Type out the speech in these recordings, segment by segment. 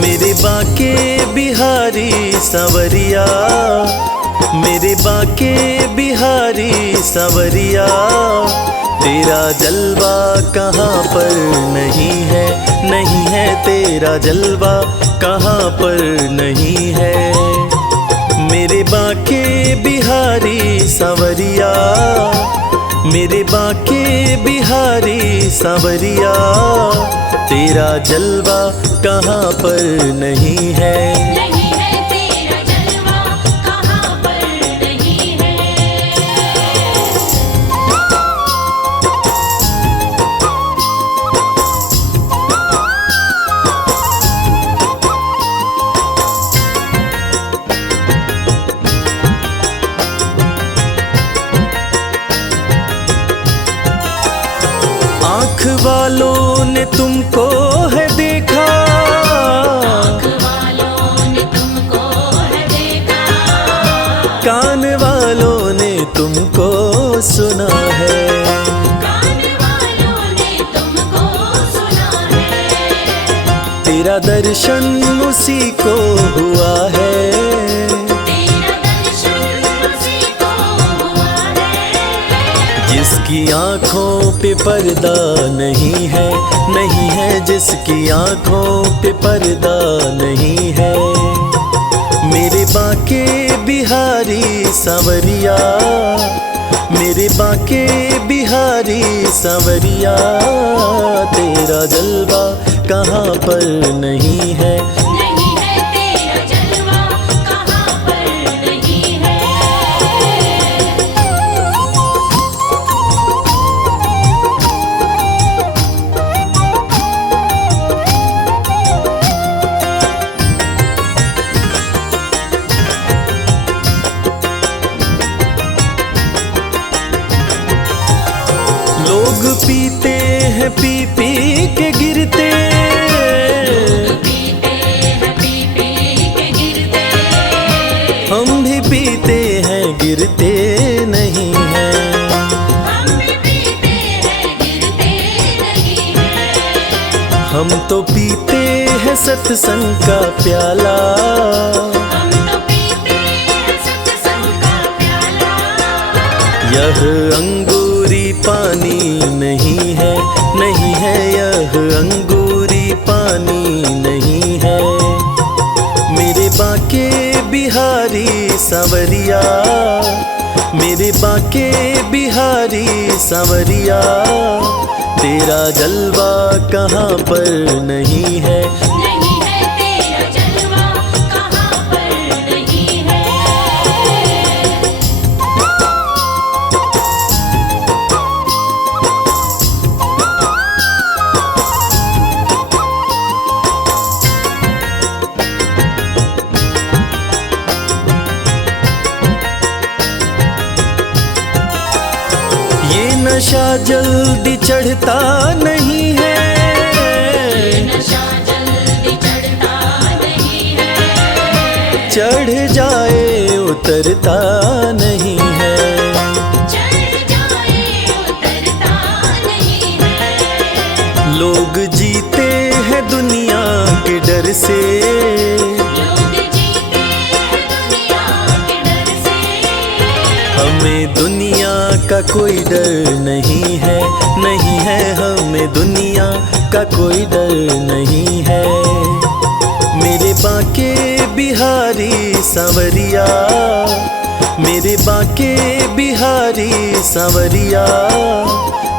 मेरे बाके बिहारी सांवरिया, मेरे बाके बिहारी सांवरिया, तेरा जलवा कहाँ पर नहीं है, नहीं है तेरा जलवा कहाँ पर नहीं है। मेरे बाके बिहारी सांवरिया, मेरे बाके बिहारी सांवरिया, तेरा जलवा कहाँ पर नहीं है। नहीं है तेरा जलवा कहाँ पर नहीं है। आँख वालों ने तुमको है देखा, आँख वालों ने तुमको है देखा, कान वालों ने तुमको सुना है, कान वालों ने तुमको सुना है। तेरा दर्शन उसी को हुआ है, तेरा दर्शन उसी को हुआ है। जिसकी आँखों पे पर्दा नहीं है, नहीं है जिसकी आँखों पे पर्दा नहीं है। मेरे बाके बिहारी सांवरिया, मेरे बाके बिहारी सांवरिया, तेरा जलवा कहाँ पर नहीं है। नहीं है तेरा जलवा कहाँ पर नहीं है। लोग पीते हैं पी पी के गिरते, पीते हैं पी पी के गिरते, हम भी पीते हैं गिरते नहीं हैं। हम भी पीते हैं गिरते नहीं हैं। हम तो पीते हैं सत्संग का प्याला, हम तो पीते हैं सत्संग का प्याला। यह अंगूरी पानी नहीं है, नहीं है यह अंगूरी पानी नहीं है। मेरे बाके बिहारी सांवरिया, मेरे बाके बिहारी सांवरिया, तेरा जलवा कहाँ पर नहीं है। नहीं है तेरा जलवा कहाँ पर नहीं है। ये नशा जल्दी चढ़ता नहीं है, नशा जल्दी चढ़ता नहीं है। चढ़ जाए उतरता नहीं है। चढ़ जाए उतरता नहीं है। लोग जीते हैं दुनिया के डर से, लोग जीते हैं दुनिया के डर से। हमें दुनिया का कोई डर नहीं है, नहीं है हमें दुनिया का कोई डर नहीं है। मेरे बाके बिहारी सांवरिया, मेरे बाके बिहारी सांवरिया,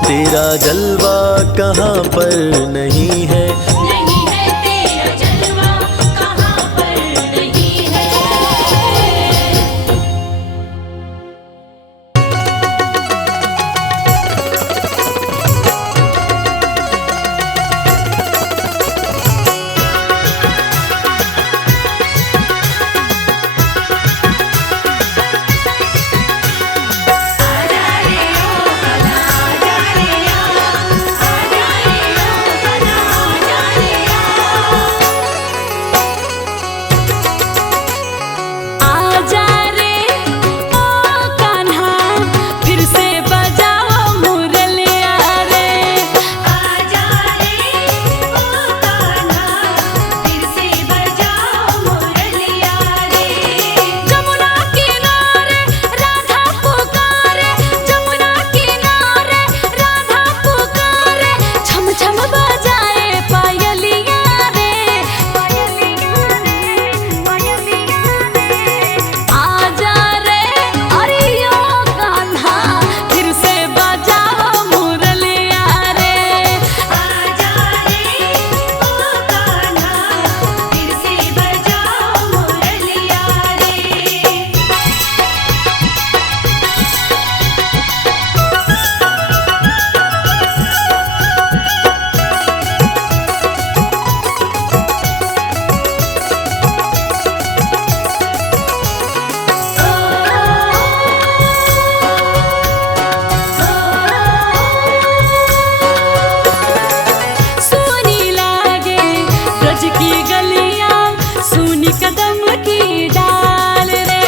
तेरा जलवा कहाँ पर नहीं है। नहीं है तेरा जलवा कहाँ पर नहीं है। आजा रे ओ कला आजा रे ओ, आजा रे ओ कला आजा रे ब्रज की गलियां सूनी कदम की डाल रे,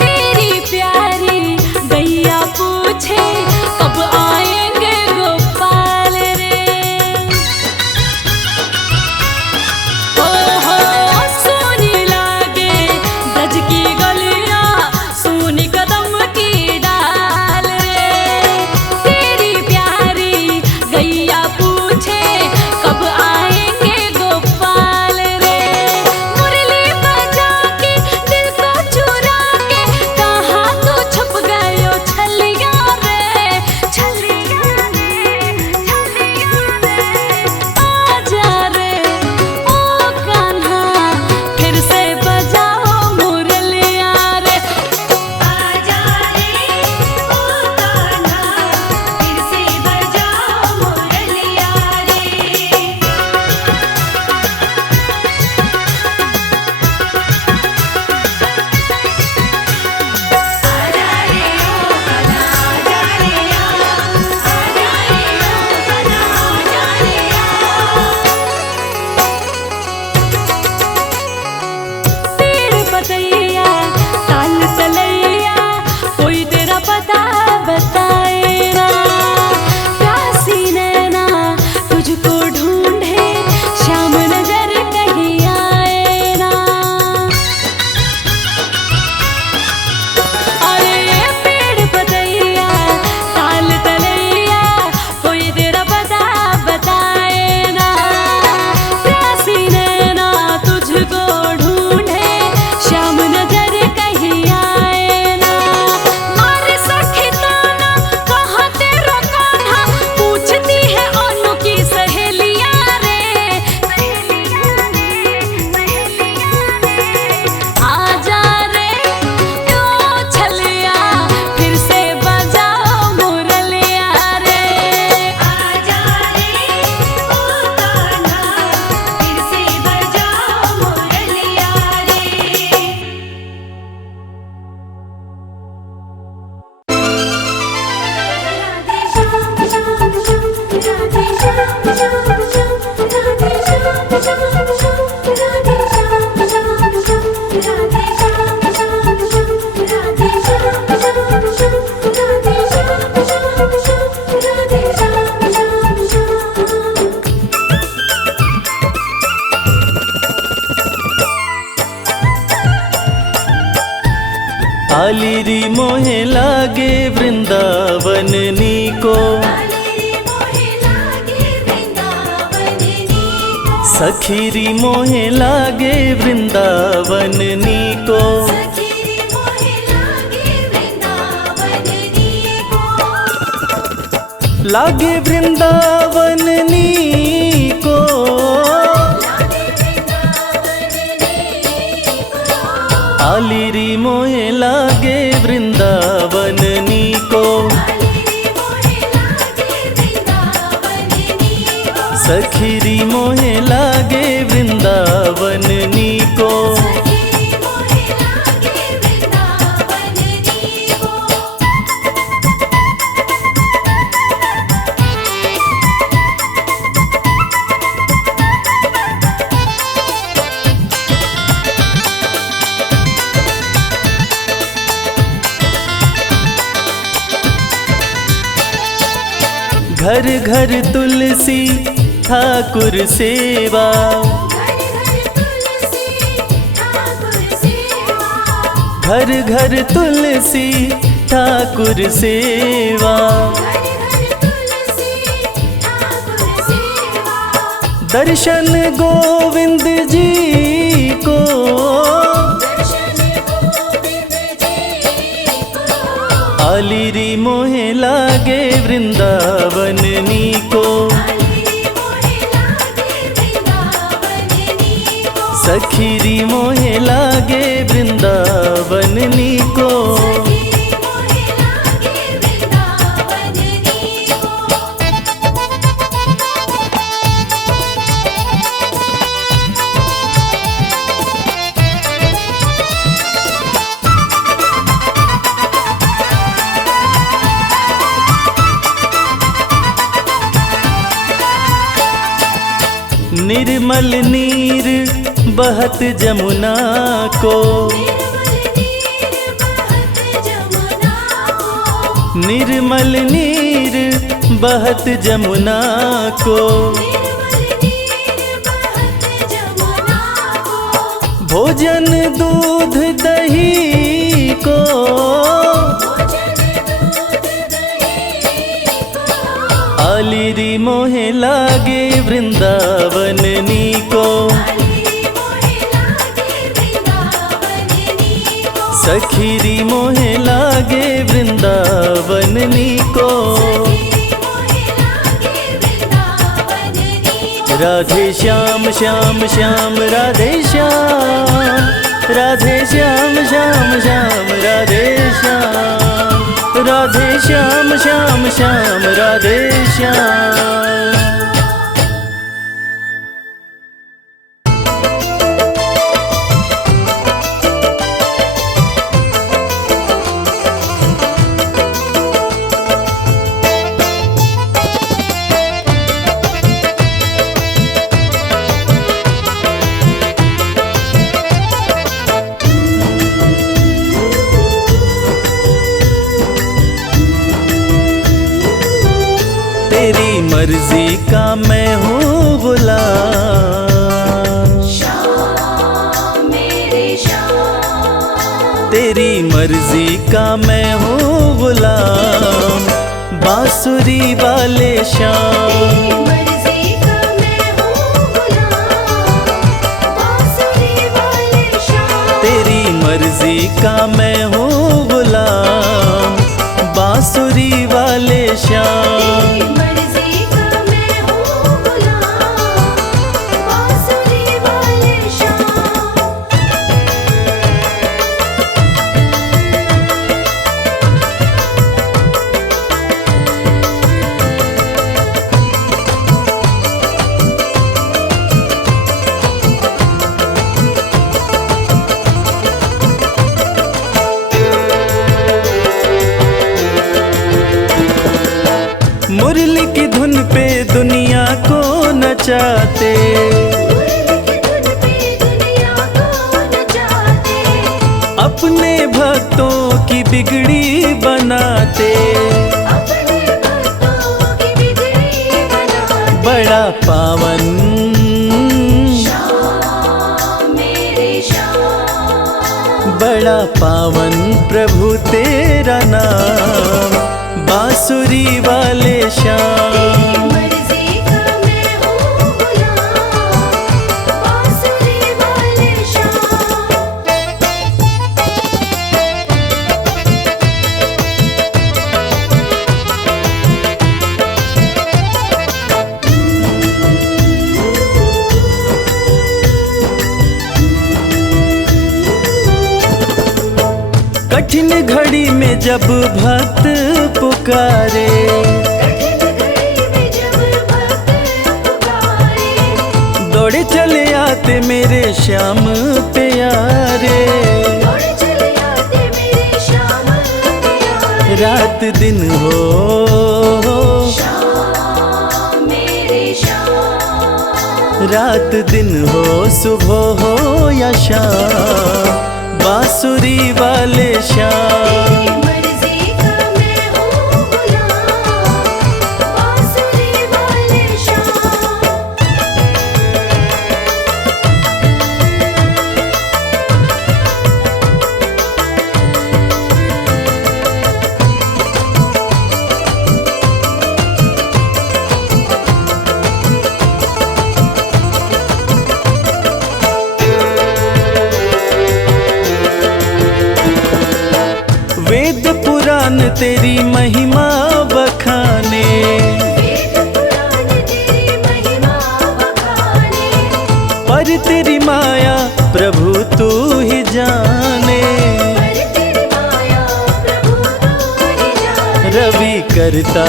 तेरी प्यारी गैया पूछे कब आएंगे गोपाल रे। ओ हो सोनी लागे ब्रज की गलियां सूनी कदम की डाल रे, तेरी प्यारी गैया पूछे कब आएंगे गोपाल रे। मुरली बजा के दिल को चुरा के कहाँ तू छुप गयो छलिया रे, छलिया रे, छलिया रे। आजा रे ओ कान्हा फिर से बजाओ मुरलिया रे। आजा रे ओ कान्हा फिर से बजाओ मुरलिया रे। आजा रे ओ कान्हा आजा रे आ, आजा रे ओ कान्हा आजा रे आ। पेड़ पतैया ताल तलैया कोई तेरा पता बताए ना, प्यासी नैना तुझको ढूंढे श्याम नजर कहीं आए ना। अरे पेड़ पतैया ताल तलैया कोई तेरा पता बताए ना, प्यासी नैना तुझको ढूंढे श्याम नजर कहीं आए ना। मारे सखी ताना कहाँ तेरा कान्हा पूछती है ओनू की सहेलियां रे, सहेलियां रे, सहेलियां रे। आजा रे ओ छलिया फिर से बजाओ मुरलिया रे। आजा रे ओ कान्हा फिर से बजाओ मुरलिया रे। राधे श्याम श्याम श्याम, राधे श्याम श्याम श्याम, राधे श्याम श्याम श्याम, राधे श्याम श्याम श्याम, राधे श्याम श्याम श्याम, राधे श्याम श्याम श्याम, राधे श्याम श्याम श्याम, राधे श्याम श्याम श्याम। आलिरी मोहे लागे वृंदावन नीको, सखीरी मोहे लागे वृंदावन नीको, लागे वृंदावन नीको। आलिरी मोहे लागे वृंदावन नीको, सखीरी मोहे लागे वृंदावन नीको। घर घर तुलसी ठाकुर सेवा, घर घर तुलसी ठाकुर सेवा। दर्शन गोविंद जी को, आलिरी मोहे लागे वृंदावन नीको, सखीरी मोहे लागे वृंदावन नीको। निर्मल नीर बहत जमुना को, निर्मल नीर बहत जमुना को, भोजन दूध दही को, आलिरी मोहे लागे वृंदावन नी को, सखीरी मोहे लागे वृंदावन नी को। राधे श्याम श्याम श्याम राधे श्याम, राधे श्याम श्याम श्याम राधे श्याम, राधे श्याम श्याम श्याम राधे श्याम। तेरी मर्जी का मैं हूँ गुलाम, तेरी मर्जी का मैं हूँ गुलाम, बांसुरी वाले श्याम, तेरी मर्जी का मैं हूँ गुलाम, बांसुरी वाले श्याम। मुरली की धुन पे दुनिया को नचाते, अपने भक्तों की बिगड़ी बनाते, बड़ा पावन बड़ा पावन प्रभु तेरा नाम, बांसुरी वाले श्याम। कठिन घड़ी में जब भक्त पुकारे, दौड़े चले आते मेरे श्याम प्यारे, रात दिन हो रात दिन हो, सुबह हो या शाम, बांसुरी वाले श्याम। वेद पुराण तेरी महिमा बखाने, पर तेरी माया प्रभु तू ही जाने, रवि करता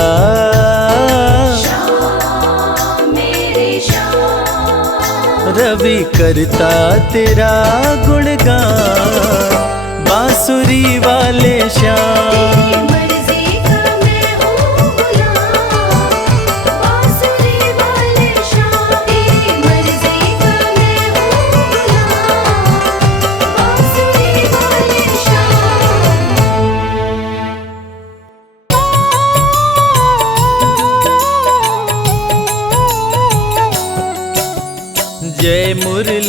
रवि करता तेरा गुणगान, बांसुरी वाले श्याम।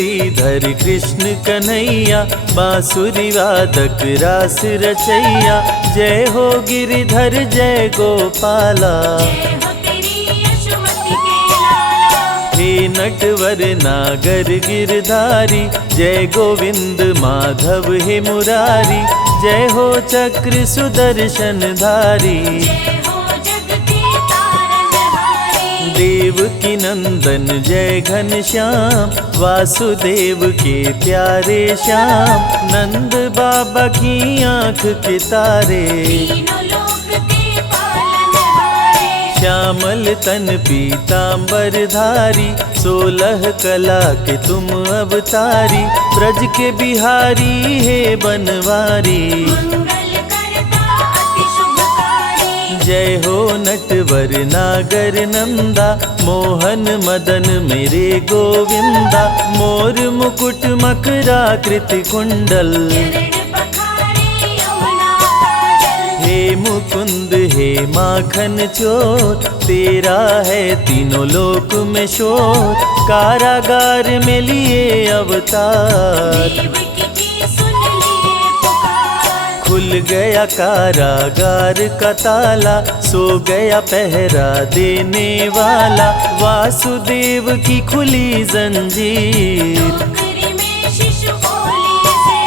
मुरलीधर कृष्ण कन्हैया, बांसुरी वादक रास रचैया। जय हो गिरिधर जय गोपाला, जय हो तेरी यशोमती के लाला। हे नटवर नागर गिरधारी, जय गोविंद माधव हे मुरारी। जय हो चक्र सुदर्शन धारी, जय हो जग के तारनहारी। देवकी नंदन जय घनश्याम, वासुदेव के प्यारे श्याम। नंद बाबा की आँख के तारे, तीनों लोक के पालनहारे। श्यामल तन पीतांबर धारी, 16 कला के तुम अवतारी। ब्रज के बिहारी हे बनवारी, मंगल करता अति शुभकारी। जय हो नटवर नागर नंदा, मोहन मदन मेरे गोविंदा। मोर मुकुट मकराकृति कुंडल, चरण पखारे यमुना काजल। हे मुकुंद हे माखन चोर, तेरा है तीनों लोक में शोर। कारागार में लिए अवतार, देवकी की सुन लिए पुकार। खुल गया कारागार का ताला, सो गया पहरा देने वाला। वासुदेव की खुली जंजीर, टोकरी में शिशु ओली से।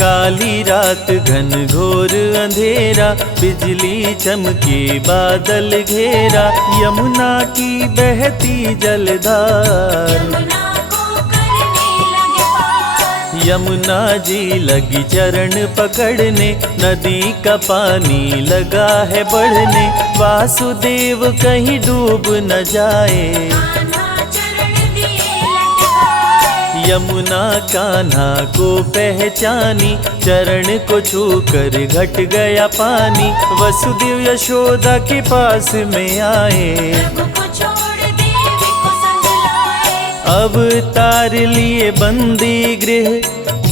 काली रात घन घोर अंधेरा, बिजली चमके बादल घेरा। यमुना की बहती जलधार, यमुना को करने लगे पार। यमुना जी लगी चरण पकड़ने, नदी का पानी लगा है बढ़ने। वासुदेव कहीं डूब न जाए, कान्हा चरण दिए लटकाए। यमुना कान्हा को पहचानी, चरण को छूकर घट गया पानी। वसुदेव यशोदा के पास में आए, प्रभु को छोड़ देवी को संग लाए। अवतार लिए बंदी गृह,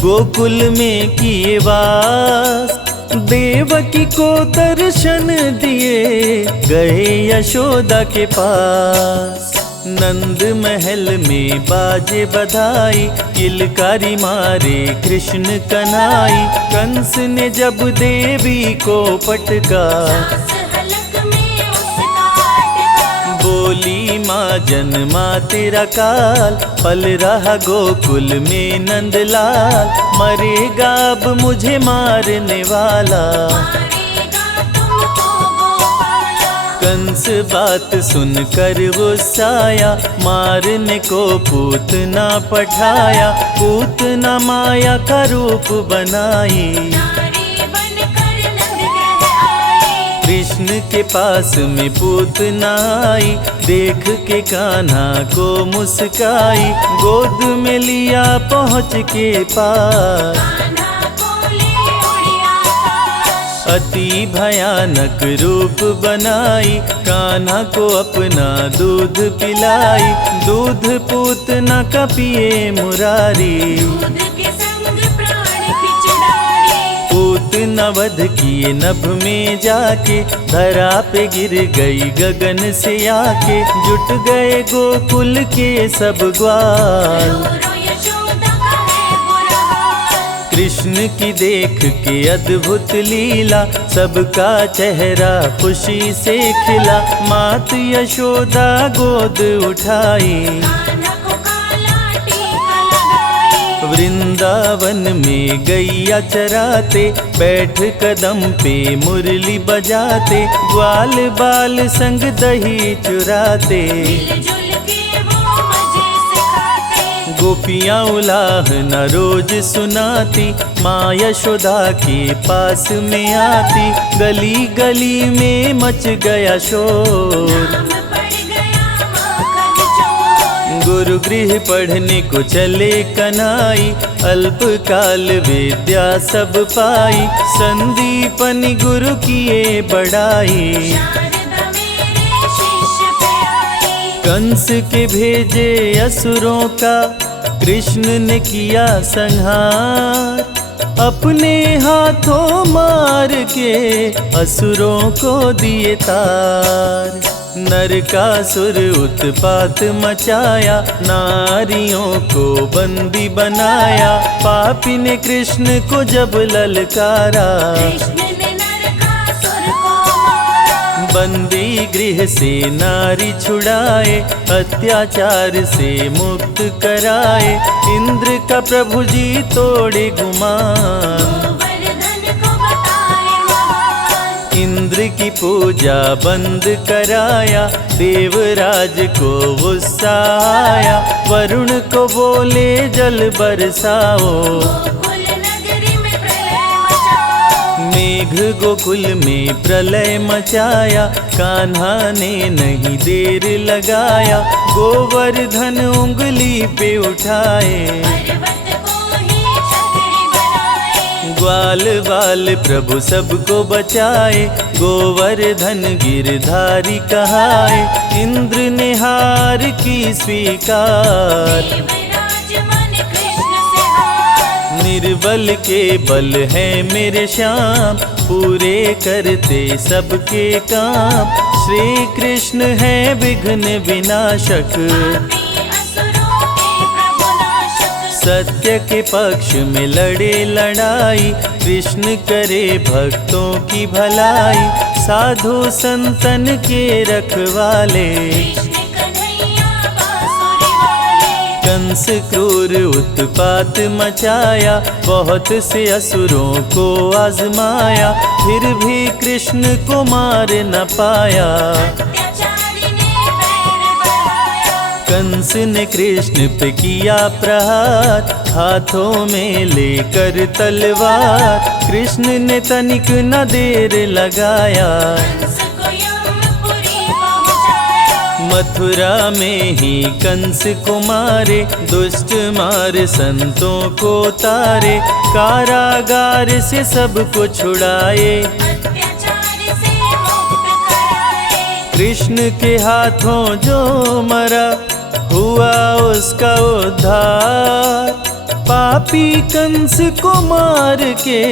गोकुल में किए वास। देवकी को दर्शन दिए, गए यशोदा के पास। नंद महल में बाजे बधाई, किलकारी मारे कृष्ण कन्हाई। कंस ने जब देवी को पटका, सांस हलक में उसका अटका। बोली माँ जन्मा तेरा काल, पल रहा गोकुल में नंदलाल। मरेगा अब मुझे मारने वाला, मारेगा तुमको गोपाला। कंस बात सुनकर गुस्साया, मारने को पूतना पठाया। पूतना माया का रूप बनाई, नारी बनकर नंदग्रह आई। कृष्ण के पास में पूतना आई। देख के कान्हा को मुस्काई, गोद में लिया पहुँच के पास। कान्हा को ले उड़े आकाश। अति भयानक रूप बनाई, कान्हा को अपना दूध पिलाई। दूध पूतना का पिए मुरारी, दूध के संग प्राण खिचड़ाई। पूतना वध किए नभ में जाके, धरा पे गिर गई गगन से आके। जुट गए गोकुल के सब ग्वाल, रो रो यशोदा का है बुरा हाल। कृष्ण की देख के अद्भुत लीला, सबका चेहरा खुशी से खिला। मात यशोदा गोद उठाई, कान्हा को काला टीका लगाई। वृंदावन में गैया चराते, बैठ कदम पे मुरली बजाते। ग्वाल बाल संग दही चुराते, मिलजुल के वो मजे से खाते। गोपियाँ उलाह न रोज सुनाती, माँ यशोदा के पास में आती। गली गली में मच गया शोर, नाम पड़ गया माखन चोर। गुरु गृह पढ़ने को चले कन्हाई। अल्पकाल विद्या सब पाई, संदीपनि गुरु किए बड़ाई। शारदा मेरे शिष्य पे आई। कंस के भेजे असुरों का, कृष्ण ने किया संहार। अपने हाथों मार के असुरों को दिए तार। नरकासुर उत्पात मचाया, नारियों को बंदी बनाया। पापी ने कृष्ण को जब ललकारा, कृष्ण ने नरकासुर को मारा। बंदी गृह से नारी छुड़ाए, अत्याचार से मुक्त कराए। इंद्र का प्रभु जी तोड़े गुमान, गोवर्धन को बताए महान। इंद्र की पूजा बंद कराया। देवराज को गुस्सा आया, वरुण को बोले जल बरसाओ। गोकुल नगरी में प्रलय मचाओ। मेघ गोकुल में प्रलय मचाया, कान्हा ने नहीं देर लगाया। गोवर्धन उंगली पे उठाए, पर्वत को ही छतरी बनाए। ग्वाल बाल प्रभु सबको बचाए। गोवर्धन गिरधारी कहाए, इंद्र ने हार की स्वीकार। देवराज मन कृष्ण से हार। निर्बल के बल है मेरे श्याम, पूरे करते सबके काम। श्री कृष्ण है विघ्न विनाशक, पापी असुरों के प्रभु नाशक। सत्य के पक्ष में लड़े लड़ाई। कृष्ण करे भक्तों की भलाई, साधु संतन के रखवाले। कृष्ण कन्हैया बांसुरी वाले। कंस क्रूर उत्पात मचाया, बहुत से असुरों को आजमाया। फिर भी कृष्ण को मार न पाया, अत्याचारी ने बैर बढ़ाया। कंस ने कृष्ण पे किया प्रहार, हाथों में लेकर तलवार। कृष्ण ने तनिक न देर लगाया, कंस को यमपुरी पहुंचाया। मथुरा में ही कंस को मारे। दुष्ट मार संतों को तारे, कारागार से सबको छुड़ाए। अत्याचार से मुक्त कराए। कृष्ण के हाथों जो मरा, हुआ उसका उद्धार। पापी कंस को मार के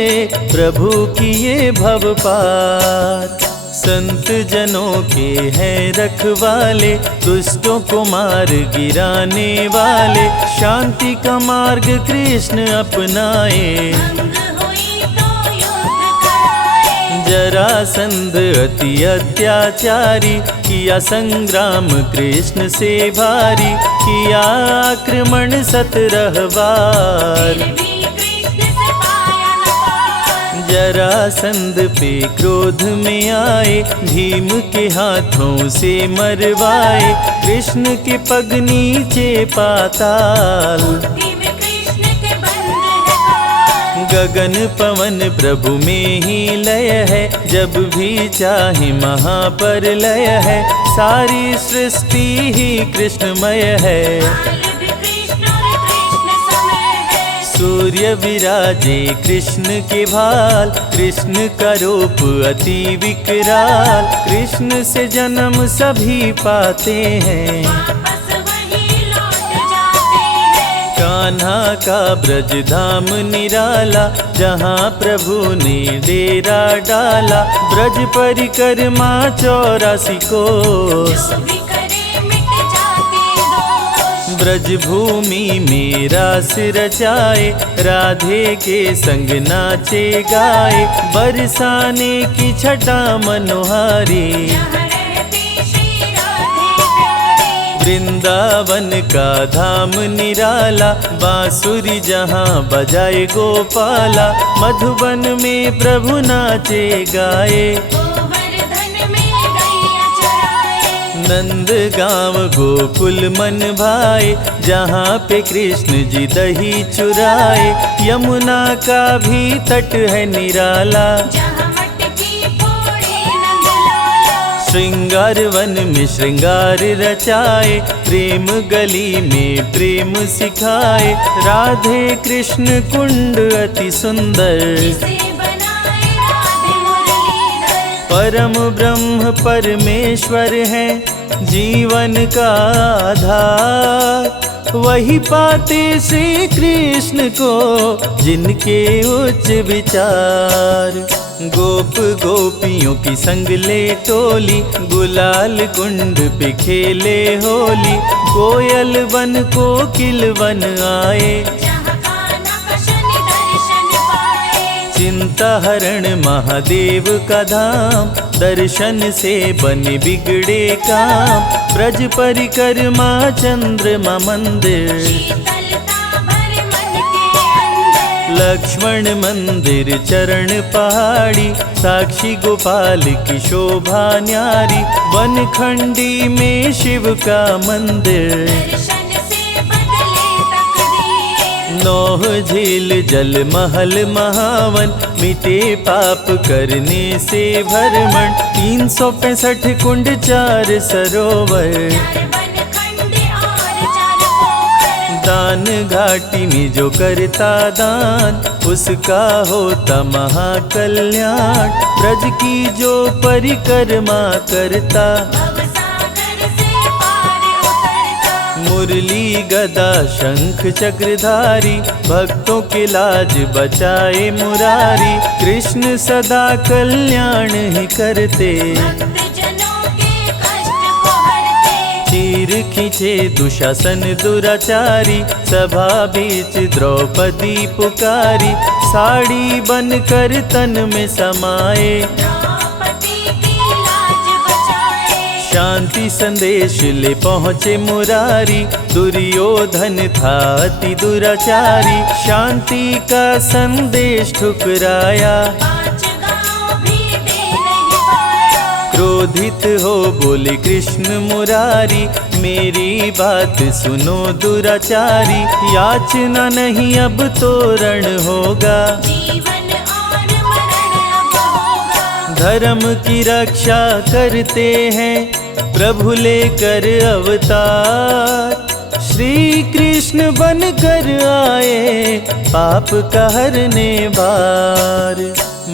प्रभु किए भव पार। संत जनों के हैं रखवाले, दुष्टों को मार गिराने वाले। शांति का मार्ग कृष्ण अपनाए, भंग हुई तो युद्ध कराए। जरासंध अति अत्याचारी, किया संग्राम कृष्ण से भारी। किया आक्रमण 17 बार, फिर भी कृष्ण से पाया न पार। जरासंध पे क्रोध में आए, भीम के हाथों से मरवाए। कृष्ण के पग नीचे पाताल, मुट्ठी में कृष्ण के बंद है काल। गगन पवन प्रभु में ही लय है। जब भी चाहे महाप्रलय है, सारी सृष्टि ही कृष्णमय है। काल भी कृष्ण और कृष्ण समय है। सूर्य विराजे कृष्ण के भाल, कृष्ण का रूप अति विकराल। कृष्ण से जन्म सभी पाते हैं, वापस वही लौट जाते हैं। कान्हा का ब्रज धाम निराला, जहाँ प्रभु ने डेरा डाला। ब्रज परिक्रमा 84 कोस, जो भी करे मिट जाते दोष। ब्रज भूमि में रास रचाए। राधे के संग नाचे गाए, बरसाने की छटा मनोहारी। जहाँ रहते श्री राधे प्यारे। वृंदावन का धाम निराला, बांसुरी जहाँ बजाए गोपाला। मधुबन में प्रभु नाचे गाए, गोवर्धन में गैया चराए। नंद गाँव गोकुल मन भाए। जहाँ पे कृष्ण जी दही चुराए, यमुना का भी तट है निराला। जहाँ मटकी फोड़े नंदलाला। श्रृंगार वन में श्रृंगार रचाए, प्रेम गली में प्रेम सिखाए। राधे कृष्ण कुंड अति सुंदर, जिसे बनाए राधे मुरलीधर। परम ब्रह्म परमेश्वर है जीवन का आधार। वही पाते श्री कृष्ण को जिनके उच्च विचार। गोप गोपियों की संग ले टोली, गुलाल कुंड पे खेले होली। कोयल वन कोकिल वन आए, जहाँ कान्हा कृष्ण दर्शन पाए। चिंता हरण महादेव का धाम, दर्शन से बने बिगड़े काम। ब्रज परिक्रमा चंद्रमा मंदिर, शीतलता भरे मन के अंदर। लक्ष्मण मंदिर चरण पहाड़ी, साक्षी गोपाल की शोभा न्यारी। वनखंडी में शिव का मंदिर, दर्शन से बदले तकदीर। नौह झील जल महल महावन, मिटे पाप करने से भरमण। 365 कुंड 4 सरोवर, चार वनखंड और चार पोखर। दान घाटी में जो करता दान, उसका होता महाकल्याण। ब्रज की जो परिक्रमा करता, भवसागर से पार उतरता। मुरली गदा शंख चक्रधारी, भक्तों के लाज बचाए मुरारी। कृष्ण सदा कल्याण ही करते, भक्तजनों के कष्ट को हरते। चीर खींचे दुशासन दुराचारी, सभा बीच द्रौपदी पुकारी। साड़ी बनकर तन में समाए, द्रौपदी की लाज बचाए। शांति संदेश ले पहुँचे मुरारी। दुर्योधन था अति दुराचारी, शांति का संदेश ठुकराया। 5 गाँव भी दे नहीं पाया। क्रोधित हो बोले कृष्ण मुरारी, मेरी बात सुनो दुराचारी। याचना नहीं अब तो रण होगा, जीवन और मरण अब होगा। धर्म की रक्षा करते हैं प्रभु लेकर अवतार। श्री कृष्ण बनकर आए, पाप का हरने बार।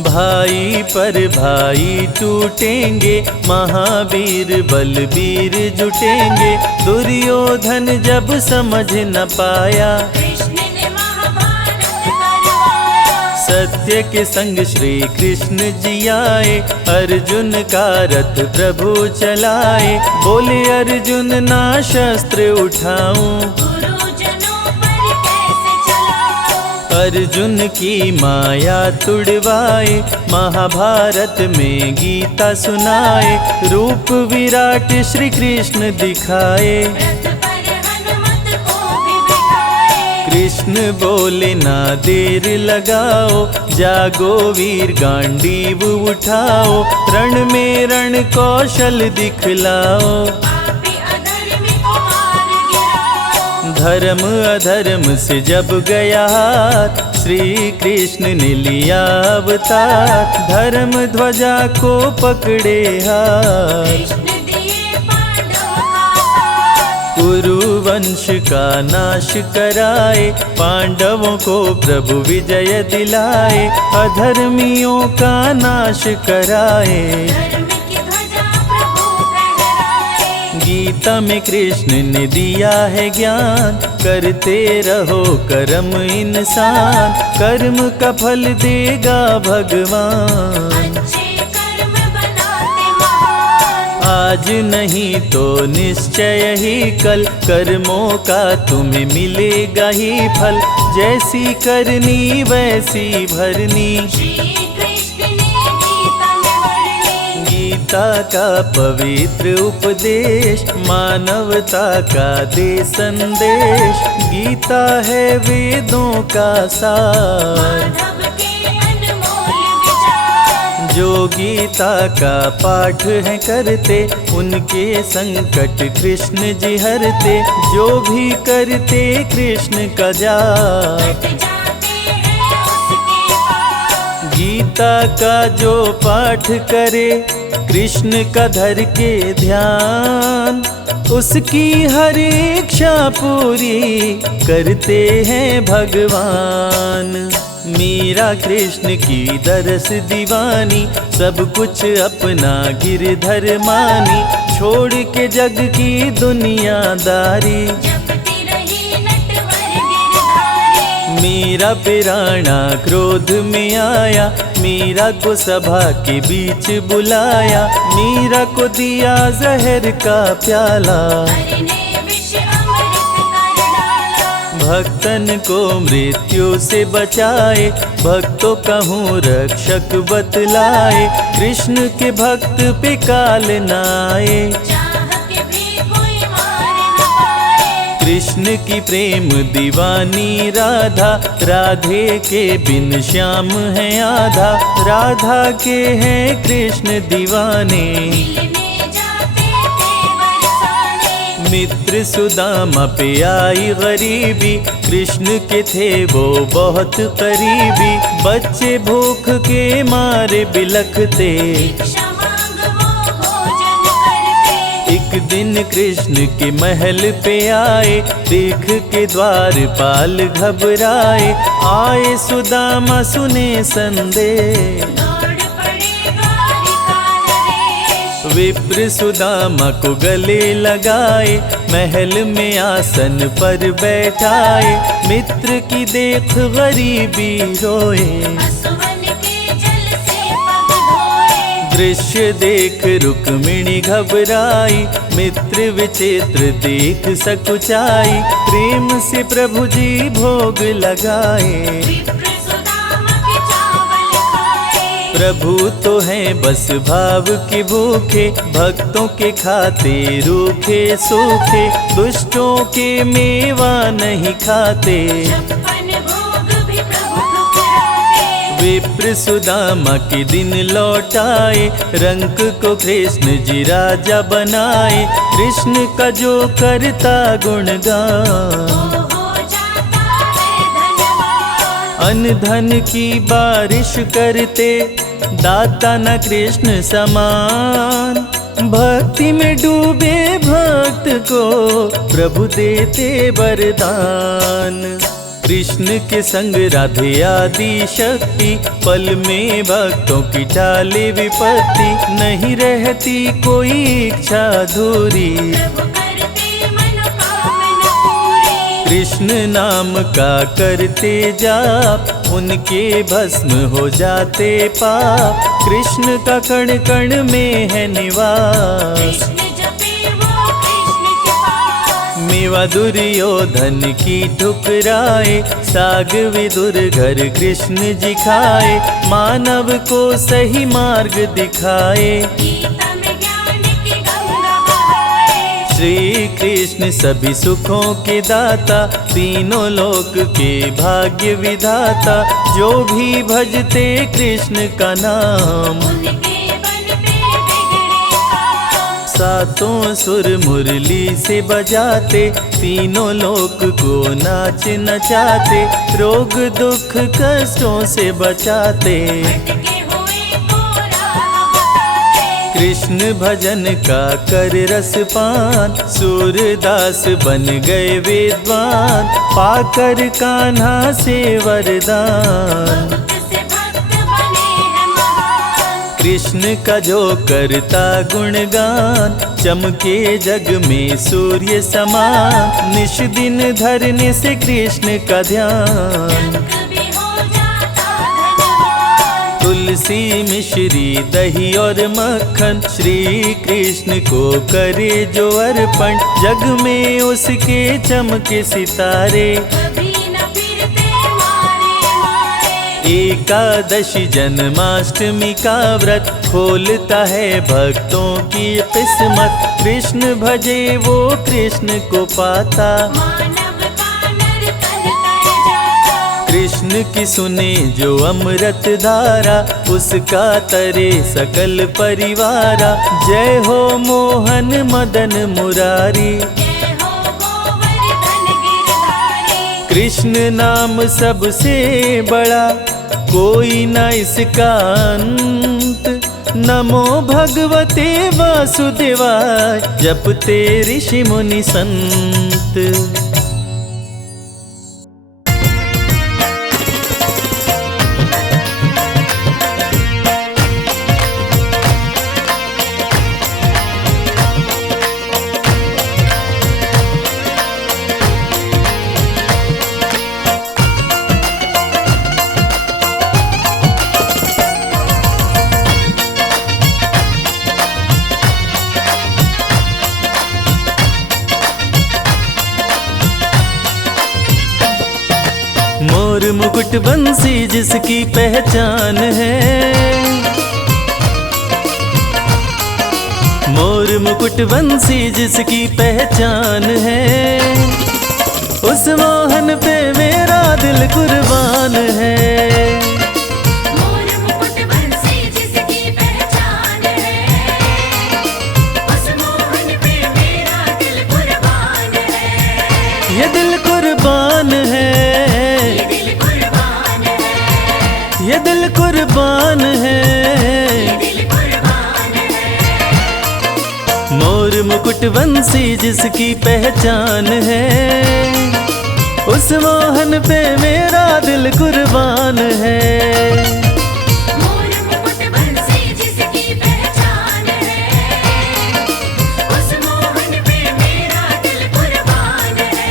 भाई पर भाई टूटेंगे, महावीर बलबीर जुटेंगे। दुर्योधन जब समझ न पाया, कृष्ण ने महाभारत करवाया। सत्य के संग श्री कृष्ण जी आए, अर्जुन का रथ प्रभु चलाए। बोले अर्जुन ना शस्त्र उठाऊं, गुरुजनों पर कैसे चलाऊं। अर्जुन की माया तुड़वाए, महाभारत में गीता सुनाए। रूप विराट श्री कृष्ण दिखाए, रथ पर हनुमत को भी बिठाए। कृष्ण बोले ना देर लगाओ, जागो वीर गांडीव उठाओ। रण में रण कौशल दिखलाओ, पापी अधर्मी को मार गिराओ। धर्म अधर्म से जब गया हाथ, श्री कृष्ण ने लिया अवतार। धर्म ध्वजा को पकड़े हाथ, कृष्ण दिए पांडवों का साथ। कुरुवंश का नाश कराए, पांडवों को प्रभु विजय दिलाए। अधर्मियों का नाश कराए, धर्म की ध्वजा प्रभु फहराए। गीता में कृष्ण ने दिया है ज्ञान। करते रहो कर्म इंसान, कर्म का फल देगा भगवान। अच्छे कर्म बनाते महान। आज नहीं तो निश्चय ही कल, कर्मों का तुम्हें मिलेगा ही फल। जैसी करनी वैसी भरनी, श्री कृष्ण ने गीता में वर्णी। गीता का पवित्र उपदेश, मानवता का दे संदेश। गीता है वेदों का सार, माधव के अनमोल विचार। जो गीता का पाठ है करते, उनके संकट कृष्ण जी हरते। जो भी करते कृष्ण का जाप, हट जाते हैं उसके पाप। गीता का जो पाठ करे, कृष्ण का धर के ध्यान। उसकी हर इच्छा पूरी करते हैं भगवान। मीरा कृष्ण की दरस दीवानी, सब कुछ अपना गिरधर मानी। छोड़ के जग की दुनियादारी, जपती रही नटवर गिरधारी। मीरा पे राणा क्रोध में आया, मीरा को सभा के बीच बुलाया, मीरा को दिया जहर का प्याला, भक्तन को मृत्यु से बचाए, भक्तों कहूँ रक्षक बतलाए, कृष्ण के भक्त पे काल नाए, कृष्ण की प्रेम दीवानी राधा, राधे के बिन श्याम है आधा, राधा के हैं कृष्ण दीवाने, मित्र सुदामा पे आई गरीबी, कृष्ण के थे वो बहुत करीबी, बच्चे भूख के मारे बिलखते, एक दिन कृष्ण के महल पे आए, देख के द्वारपाल घबराए, आए सुदामा सुने संदेश, विप्र सुदामा को गले लगाए, महल में आसन पर बैठाए, मित्र की देख गरीबी रोए, दृश्य देख रुक्मिणी घबराई, मित्र विचित्र देख सकुचाई, प्रेम से प्रभु जी भोग लगाए, प्रभु तो हैं बस भाव के भूखे, भक्तों के खाते रूखे सूखे, दुष्टों के मेवा नहीं खाते, विप्र सुदामा के दिन लौटाए, रंक को कृष्ण जी राजा बनाए, कृष्ण का जो करता गुणगान, अन्न धन की बारिश करते, दाता न कृष्ण समान, भक्ति में डूबे भक्त को प्रभु देते वरदान, कृष्ण के संग राधे आदि शक्ति, पल में भक्तों की टाले विपत्ति, नहीं रहती कोई इच्छा अधूरी, कृष्ण नाम का करते जाप, उनके भस्म हो जाते पाप, कृष्ण का कण कण में है निवास, मेवा दुर्योधन की ठुकराए, साग विदुर घर कृष्ण जी खाए, मानव को सही मार्ग दिखाए, श्री कृष्ण सभी सुखों के दाता, तीनों लोक के भाग्य विधाता, जो भी भजते कृष्ण का नाम, सातों सुर मुरली से बजाते, तीनों लोक को नाच नचाते, रोग दुख कष्टों से बचाते, कृष्ण भजन का कर रसपान, सूरदास बन गए विद्वान, पाकर कान्हा से वरदान, कृष्ण का जो करता गुणगान, चमके जग में सूर्य समान, निश दिन धरने से कृष्ण का ध्यान, तुलसी मिश्री दही और मक्खन, श्री कृष्ण को करे जो अर्पण, जग में उसके चमके सितारे, एकादशी जन्माष्टमी का व्रत, खोलता है भक्तों की किस्मत, कृष्ण भजे वो कृष्ण को पाता, कृष्ण की सुने जो अमृत धारा, उसका तरे सकल परिवारा, जय हो मोहन मदन मुरारी, कृष्ण नाम सबसे बड़ा, कोई न इसका अंत, नमो भगवते वासुदेवाय, जपते ऋषि मुनि संत। मोर मुकुट बंसी जिसकी पहचान है, मोर मुकुट बंसी जिसकी पहचान है, उस मोहन पे मेरा दिल कुर्बान है। मोर मुकुट बंसी जिसकी पहचान है, उस मोहन पे मेरा दिल कुर्बान है। ये दिल कुर्बान है, ये दिल कुर्बान है, ये दिल कुर्बान है। ये दिल कुर्बान है। मोर मुकुट बंसी जिसकी पहचान है, उस मोहन पे मेरा दिल कुर्बान है। मोर मुकुट बंसी जिसकी पहचान है, उस मोहन पे मेरा दिल कुर्बान है।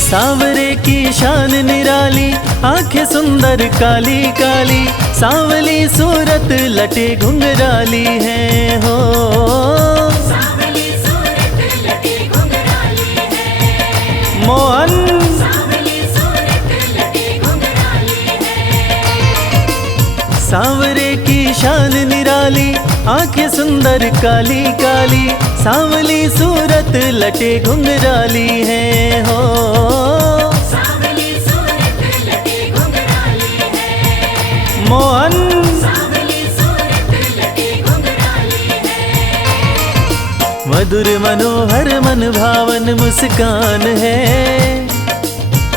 सांवरे की शान निराली, आंखें सुंदर काली काली, सांवली सूरत लटे घुंघराली है हो। सांवली सूरत लटे घुंघराली है, मोहन सांवली सूरत लटे घुंघराली है। सांवरे की शान निराली, आंखें सुंदर काली काली, सांवली सूरत लटे घुंघराली है हो। सांवली सूरत लटे घुंघराली है, मोहन सांवली सूरत लटे घुंघराली है। मधुर मनोहर मन भावन मुस्कान है,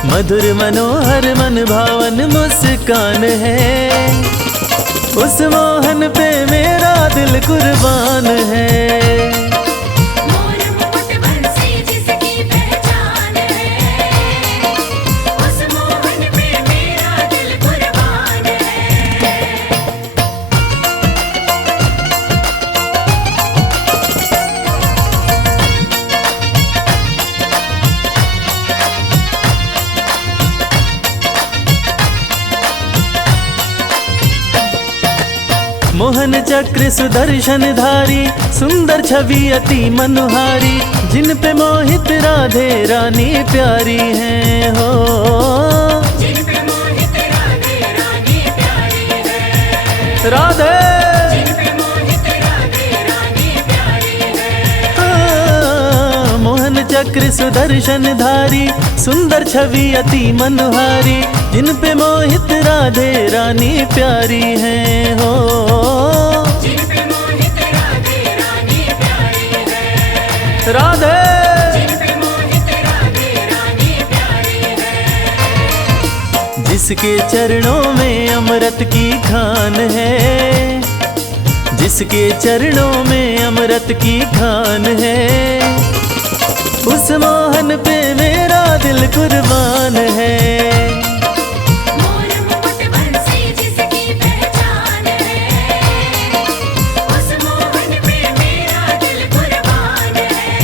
मधुर मनोहर मन भावन मुस्कान है, उस मोहन पे मेरा दिल कुर्बान है। मोर मुकुट बंसी जिसकी पहचान है, उस मोहन पे मेरा दिल कुर्बान है। मोहन चक्र सुदर्शन धारी, सुंदर छवि अति मनोहारी, जिन पे मोहित राधे रानी प्यारी हैं हो। जिन पे मोहित राधे रानी प्यारी है, राधे जिन पे मोहित राधे रानी प्यारी है। मोहन चक्र सुदर्शन धारी, सुंदर छवि अति मनोहारी, जिन पे मोहित राधे रानी प्यारी हैं हो। जिन पे मोहित राधे रानी प्यारी है, राधे जिन पे मोहित राधे रानी प्यारी है। जिसके चरणों में अमृत की खान है, जिसके चरणों में अमृत की खान है, उस मोहन पे मेरा दिल कुर्बान है। मोर मुकुट बंसी जिसकी पहचान है, उस मोहन पे मेरा दिल कुर्बान है।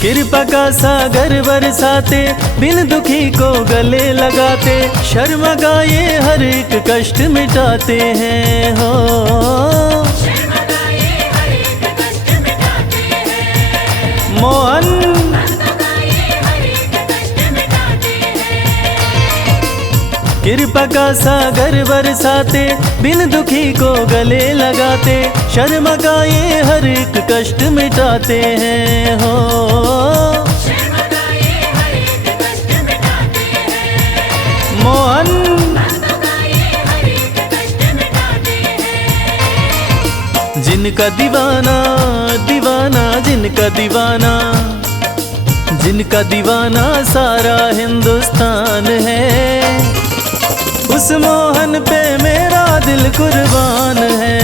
कृपा का सागर बरसाते, बिन दुखी को गले लगाते, शर्मा गाये हर एक कष्ट मिटाते हैं हो। शर्मा गाये हर एक कष्ट मिटाते हैं, मोहन भक्तों गाये हर एक कष्ट मिटाते हैं। कृपा का सागर बरसाते, बिन दुखी को गले लगाते, शर्मा गाये हर एक कष्ट मिटाते हैं हो। शर्मा गाये जिनका दीवाना दीवाना जिनका दीवाना, जिनका दीवाना सारा हिंदुस्तान है, उस मोहन पे मेरा दिल कुर्बान है।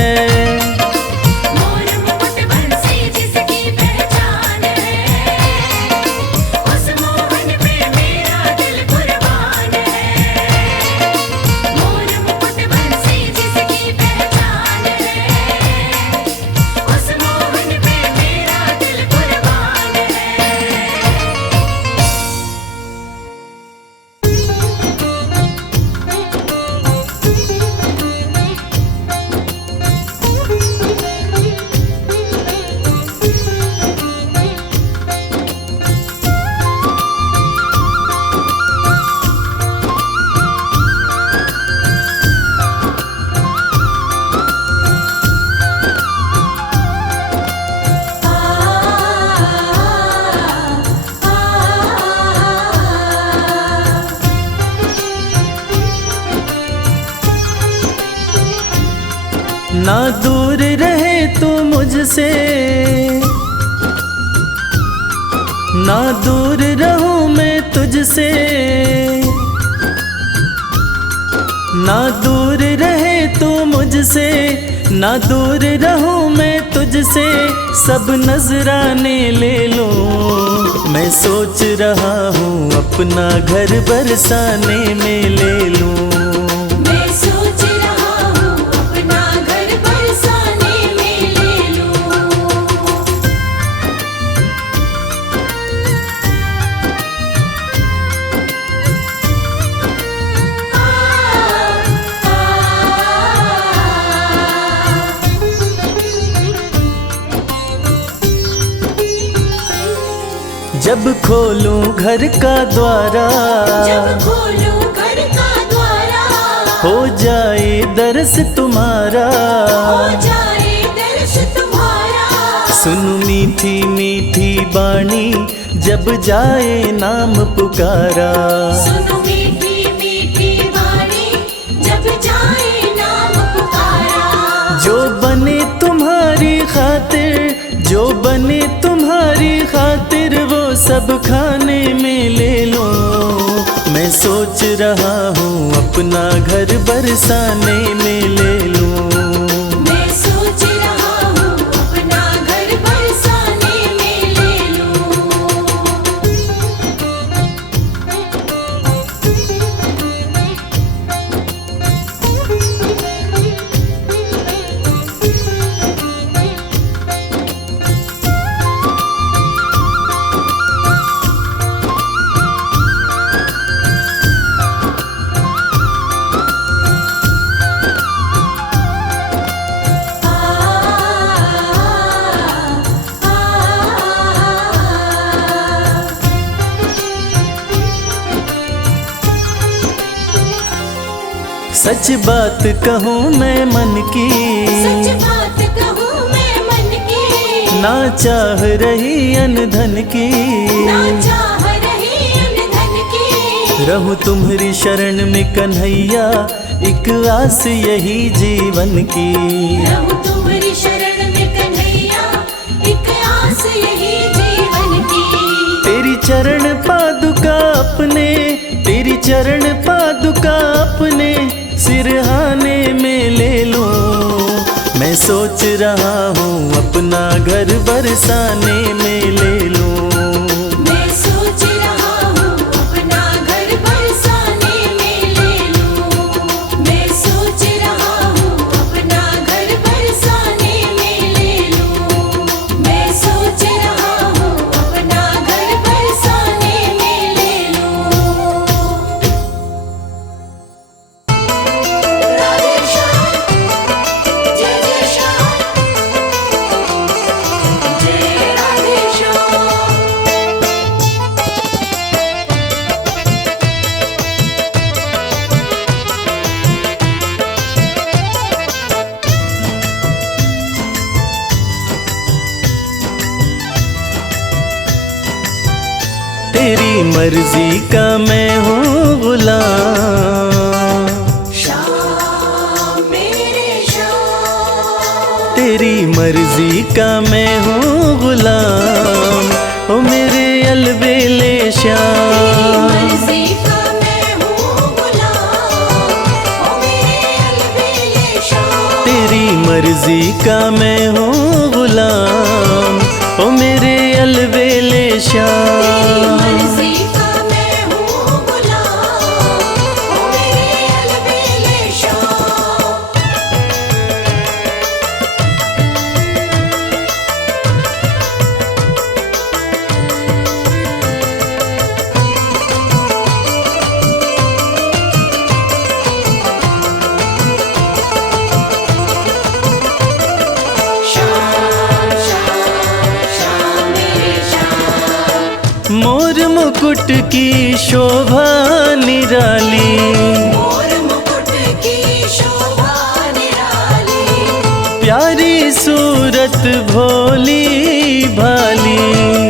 ना दूर रहे तू मुझसे, ना दूर रहूं मैं तुझसे, ना दूर रहे तू मुझसे, ना दूर रहूं मैं तुझसे, सब नजराने ले लो। मैं सोच रहा हूँ अपना घर बरसाने में ले लूं। जब खोलूं घर का द्वारा, जब खोलूं घर का द्वारा, हो जाए दर्श तुम्हारा, हो जाए दर्श तुम्हारा। सुनो मीठी मीठी बाणी जब जाए नाम पुकारा, सुनो मीठी मीठी बाणी जब जाए नाम पुकारा। जो बने तुम्हारी खातिर, जो बने तुम्हारी खातिर, वो सब खाने में ले लो। मैं सोच रहा हूँ अपना घर बरसाने में ले लूं। मैं सोच रहा हूँ अपना घर बरसाने में ले लूं। सच बात कहूँ मैं मन की, सच बात कहूँ मैं मन की, ना चाह रही अनधन की, ना चाह रही अनधन की। रहूं तुम्हारी शरण में कन्हैया, एक आस यही जीवन की। रहूं तुम्हारी शरण में कन्हैया, एक आस यही जीवन की। तेरी चरण पादुका अपने, तेरी चरण पादुका अपने सिरहाने में ले लूं। मैं सोच रहा हूँ अपना घर बरसाने में ले लूं। मैं सोच रहा हूँ अपना घर बरसाने में ले लूं। मैं सोच रहा हूँ अपना घर बरसाने में ले लूं। मैं सोच रहा हूँ अपना घर बरसाने में ले लूं। राधे श्याम, जय जय श्याम, जय राधे श्याम। तेरी मर्जी का मैं हूँ गुलाम, श्याम मेरे श्याम। तेरी मर्जी का मैं हूँ गुलाम, ओ मेरे अलबेले श्याम। मर्जी का मैं हूँ गुलाम, ओ मेरे अलबेले श्याम। तेरी मर्जी का मैं हूँ गुलाम, ओ मेरे अलबेले श्याम। मर्जी का मैं हूँ गुलाम, ओ मेरे अलबेले श्याम। श्याम श्याम श्याम मेरे श्याम। मोर मुकुट की शोभा निराली, मोर मुकुट की शोभा निराली। प्यारी सूरत भोली भाली,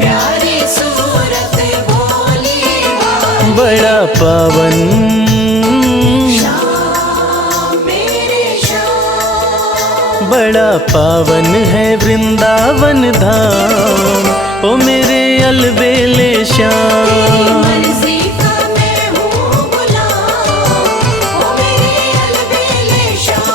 प्यारी सूरत भोली भाली। बड़ा पावन श्याम मेरे श्याम। बड़ा पावन है वृंदावन धाम, ओ मेरे अलबेले श्याम। मर्जी का मैं हूँ गुलाम, ओ मेरे अलबेले श्याम।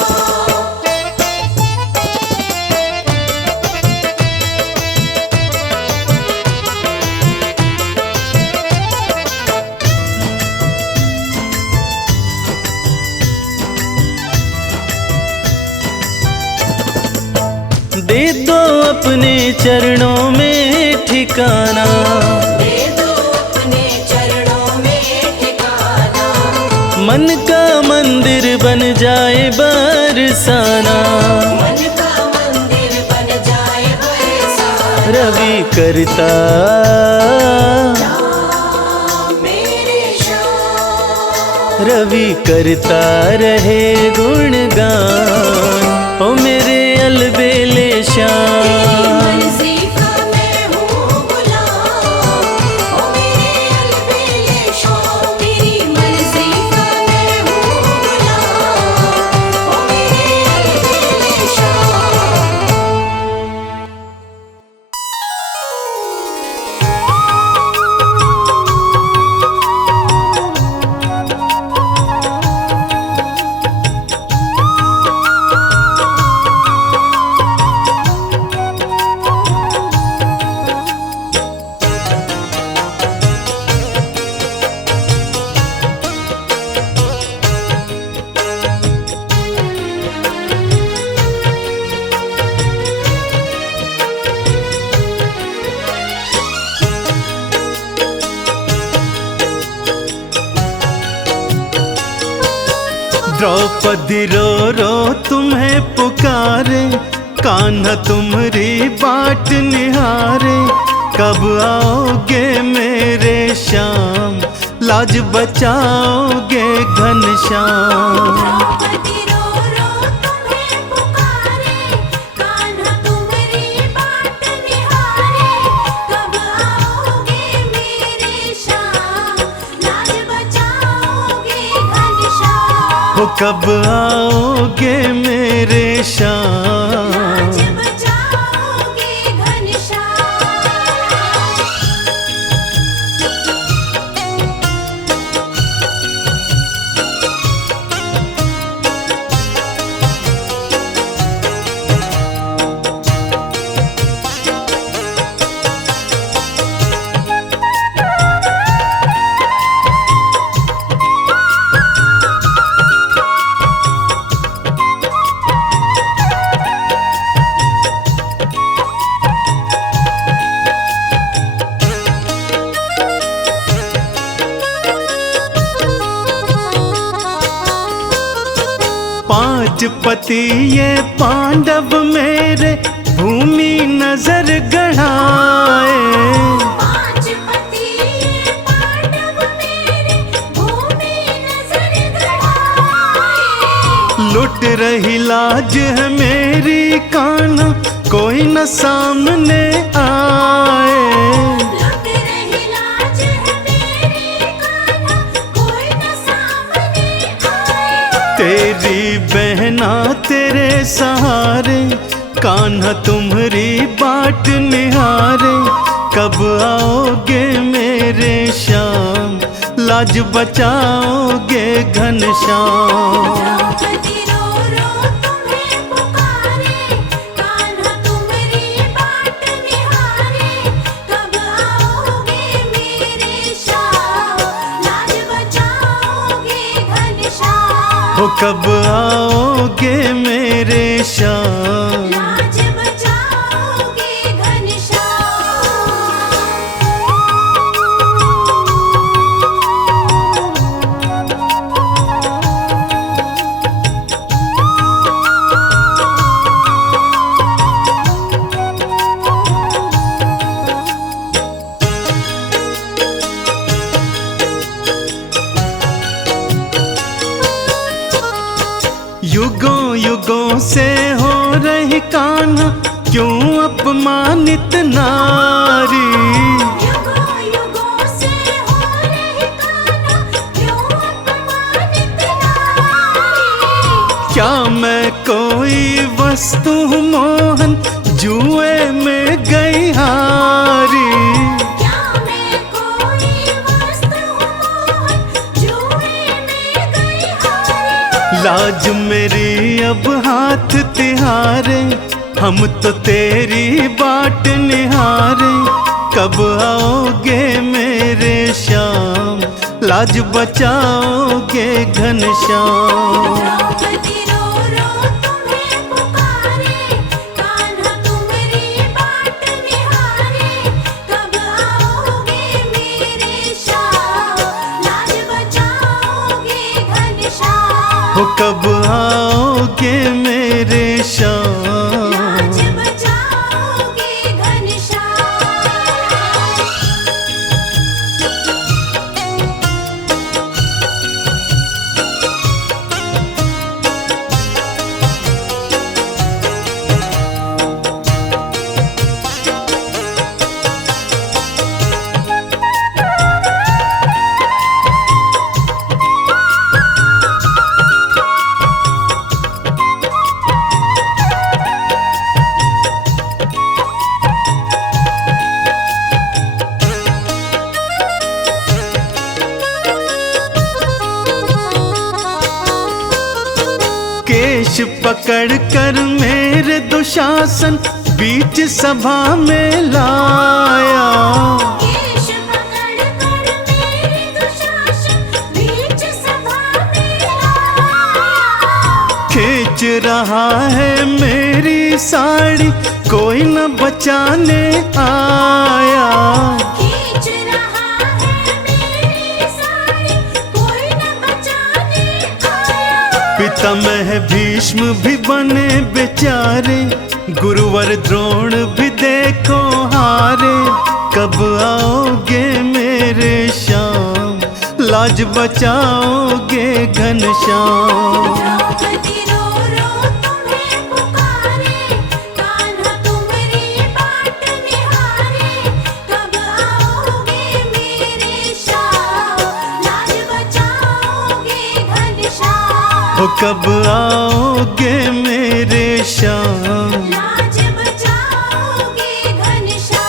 दे दो अपने चरणों में ठिकाना, दे दो अपने चरणों में ठिकाना। मन का मंदिर बन जाए बरसाना। मन का मंदिर बन जाए बरसाना। रवि करता श्याम मेरे श्याम। रवि करता रहे गुणगान, ओ मेरे अलबेले श्याम। मर्जी का मैं हूँ गुलाम, ओ मेरे अलबेले श्याम। मेरी मर्जी का मैं हूँ गुलाम, ओ मेरे अलबेले श्याम। द्रौपदी रो रो तुम्हें पुकारे, कान्हा तुम्हारी बाट निहारे। कब आओगे मेरे श्याम, लाज बचाओगे घनश्याम। द्रौपदी रो रो तुम्हें पुकारे, कान्हा तुम्हारी बाट निहारे। कब आओगे मेरे श्याम, लाज बचाओगे घनश्याम। वो कब आओगे मेरे श्याम। लाज बचाओगे घनश्याम। पांच पति ये पांडव मेरे, भूमि नजर गढ़ाए। पांच पति ये पांडव मेरे, भूमि नजर गढ़ाए। लुट रही लाज है मेरी कान्हा, कोई न सामने आए। लुट रही लाज है मेरी कान्हा, कोई न सामने आए। तेरी बहना तेरे सहारे, कान्हा तुम्हारी बाट निहारे, कब आओगे मेरे श्याम, लाज बचाओगे घनश्याम। द्रौपदी रो रो तुम्हें पुकारे, कान्हा तुम्हारी बाट निहारे, कब आओगे मेरे श्याम, लाज बचाओगे घनश्याम। हो कब आओगे मेरे श्याम, लाज बचाओगे घनश्याम। युगों युगों से हो रही कान्हा क्यों अपमानित नारी। युगों युगों से हो रही कान्हा क्यों अपमानित नारी। क्या मैं कोई वस्तु हूँ मोहन, जुए में गई हारी। क्या मैं कोई वस्तु हूँ मोहन, जुए में गई हारी। लाज मेरी अब हाथ तिहारे, हम तो तेरी बाट निहारे, कब आओगे मेरे श्याम, लाज बचाओगे घनश्याम। द्रौपदी रो रो तुम्हें पुकारे, कान्हा तुम्हारी बाट निहारे, कब आओगे मेरे श्याम, लाज बचाओगे घनश्याम। हो कब आओगे मेरे श्याम, लाज बचाओगे घनश्याम। केश पकड़ कर मेरे दुशासन बीच सभा में लाया। केश पकड़ कर मेरे दुशासन बीच सभा में लाया। खींच रहा है मेरी साड़ी, कोई न बचाने आया। खींच रहा है मेरी साड़ी, कोई न बचाने आया। पितामह भीष्म भी बने बेचारे, गुरुवर द्रोण भी देखो हारे, कब आओगे मेरे श्याम, लाज बचाओगे घनश्याम। द्रौपदी रो रो तुम्हें पुकारे, कान्हा तुम्हारी बाट निहारे, कब आओगे मेरे श्याम, लाज बचाओगे घनश्याम। हो कब आओगे मेरे श्याम, लाज बचाओगे घनश्याम।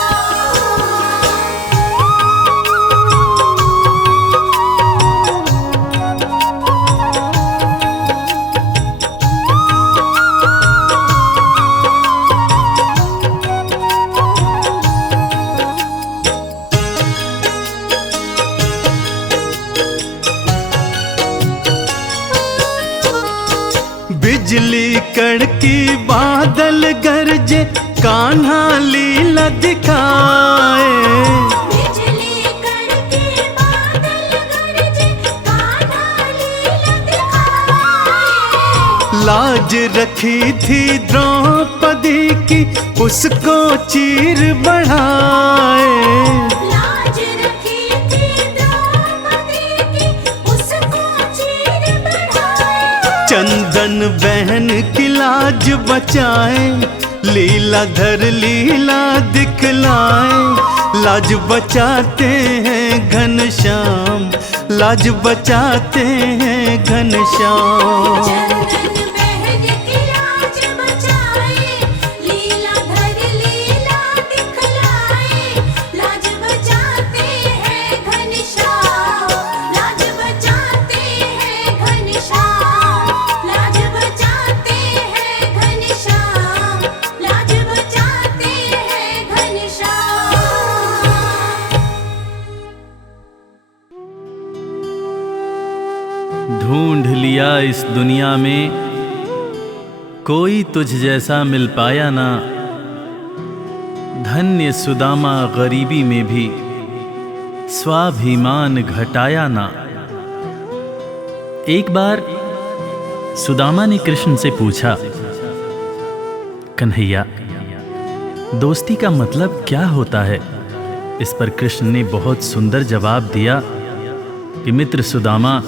बिजली कड़की बादल गरजे, कान्हा लीला दिखाए। बिजली कड़के बादल गरजे, कान्हा लीला दिखाए। लाज रखी थी द्रौपदी की, उसको चीर बढ़ाए। लाज रखी थी द्रौपदी की, उसको चीर बढ़ाए। चंदन बहन की लाज बचाए, लीलाधर लीला दिखलाए। लाज बचाते हैं घनश्याम, लाज बचाते हैं घनश्याम। चंदन बहन की लाज बचाए, ढूंढ लिया इस दुनिया में, कोई तुझ जैसा मिल पाया ना। धन्य सुदामा गरीबी में भी स्वाभिमान घटाया ना। एक बार सुदामा ने कृष्ण से पूछा, कन्हैया, दोस्ती का मतलब क्या होता है? इस पर कृष्ण ने बहुत सुंदर जवाब दिया कि मित्र सुदामा,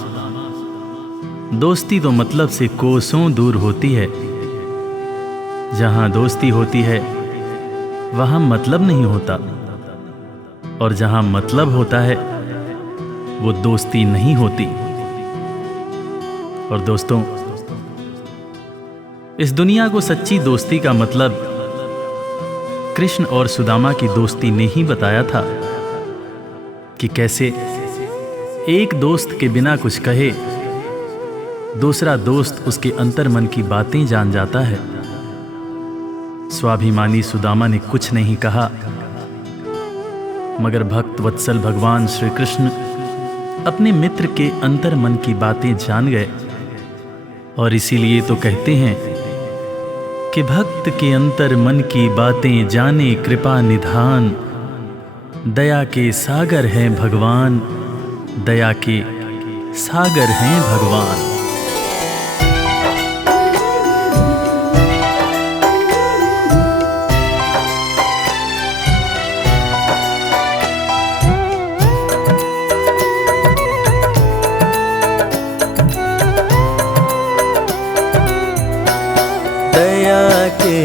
दोस्ती तो मतलब से कोसों दूर होती है। जहां दोस्ती होती है वहां मतलब नहीं होता, और जहां मतलब होता है वो दोस्ती नहीं होती। और दोस्तों, इस दुनिया को सच्ची दोस्ती का मतलब कृष्ण और सुदामा की दोस्ती ने ही बताया था कि कैसे एक दोस्त के बिना कुछ कहे दूसरा दोस्त उसके अंतर्मन की बातें जान जाता है। स्वाभिमानी सुदामा ने कुछ नहीं कहा, मगर भक्त वत्सल भगवान श्री कृष्ण अपने मित्र के अंतर्मन की बातें जान गए। और इसीलिए तो कहते हैं कि भक्त के अंतर मन की बातें जाने कृपा निधान। दया के सागर हैं भगवान, दया के सागर हैं भगवान। दया के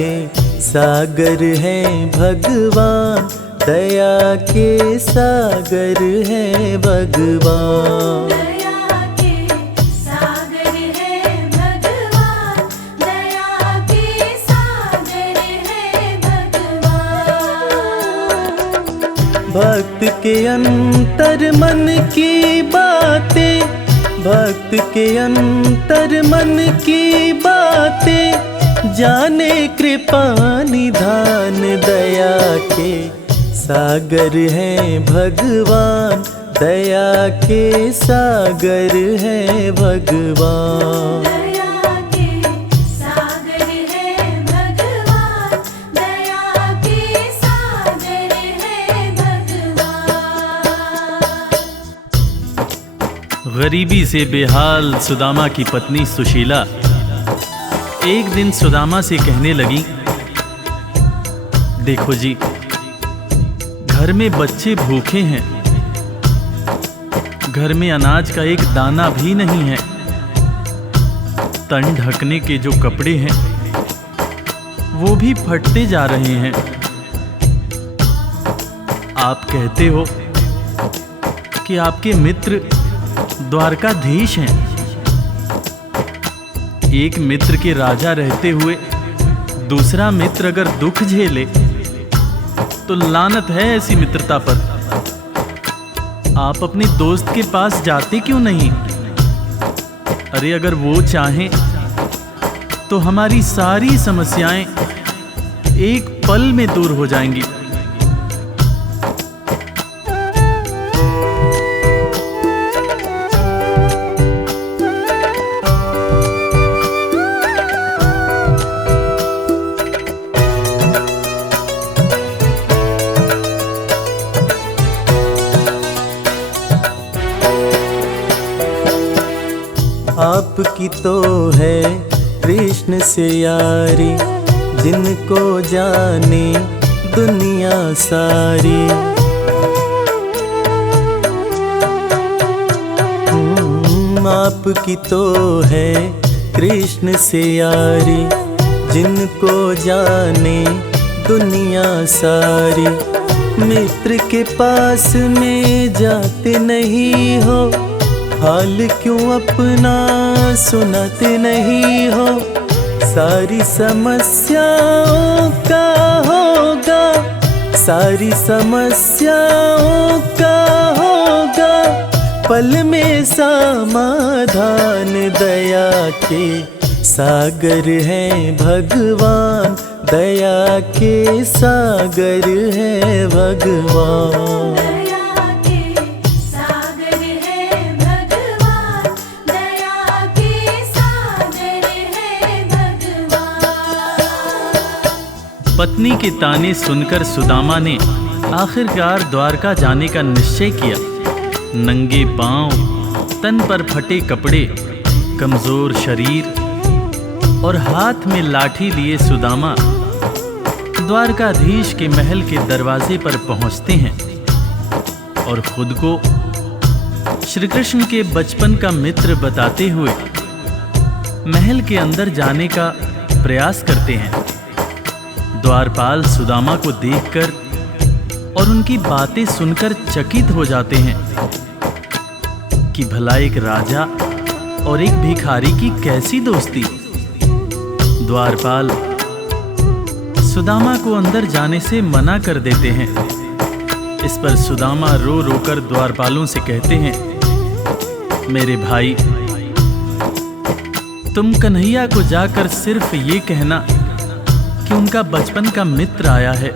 सागर हैं भगवान, दया के सागर हैं भगवान। दया के सागर है भगवान, दया के सागर है भगवान। भक्त के अंतर मन की बातें, भक्त के अंतर मन की बातें जाने कृपा निधान। दया के सागर हैं भगवान, दया के सागर हैं भगवान। दया के सागर है भगवान, दया के सागर है भगवान। गरीबी से बेहाल सुदामा की पत्नी सुशीला एक दिन सुदामा से कहने लगी, देखो जी, घर में बच्चे भूखे हैं, घर में अनाज का एक दाना भी नहीं है, तन ढकने के जो कपड़े हैं वो भी फटते जा रहे हैं। आप कहते हो कि आपके मित्र द्वारकाधीश हैं। एक मित्र के राजा रहते हुए दूसरा मित्र अगर दुख झेले तो लानत है ऐसी मित्रता पर। आप अपने दोस्त के पास जाते क्यों नहीं? अरे अगर वो चाहें तो हमारी सारी समस्याएं एक पल में दूर हो जाएंगी। आपकी तो है कृष्ण से यारी, जिनको जाने दुनिया सारी। आपकी तो है कृष्ण से यारी, जिनको जाने दुनिया सारी। मित्र के पास में जाते नहीं हो, हाल क्यों अपना सुनाते नहीं हो। सारी समस्याओं का होगा, सारी समस्याओं का होगा पल में समाधान। दया के सागर हैं भगवान, दया के सागर हैं भगवान। दया के सागर है भगवान, दया पत्नी के ताने सुनकर सुदामा ने आखिरकार द्वारका जाने का निश्चय किया। नंगे पांव, तन पर फटे कपड़े, कमजोर शरीर और हाथ में लाठी लिए सुदामा द्वारकाधीश के महल के दरवाजे पर पहुंचते हैं और खुद को श्री कृष्ण के बचपन का मित्र बताते हुए महल के अंदर जाने का प्रयास करते हैं। द्वारपाल सुदामा को देखकर और उनकी बातें सुनकर चकित हो जाते हैं कि भला एक राजा और एक भिखारी की कैसी दोस्ती। द्वारपाल सुदामा को अंदर जाने से मना कर देते हैं। इस पर सुदामा रो रोकर द्वारपालों से कहते हैं, मेरे भाई, तुम कन्हैया को जाकर सिर्फ ये कहना कि उनका बचपन का मित्र आया है।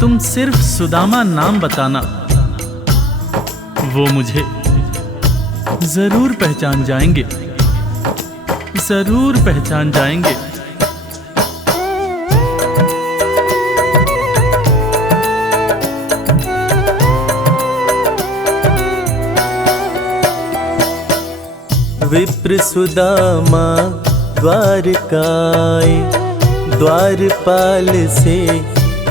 तुम सिर्फ सुदामा नाम बताना, वो मुझे जरूर पहचान जाएंगे, जरूर पहचान जाएंगे। विप्र सुदामा द्वारकाए, द्वारपाल से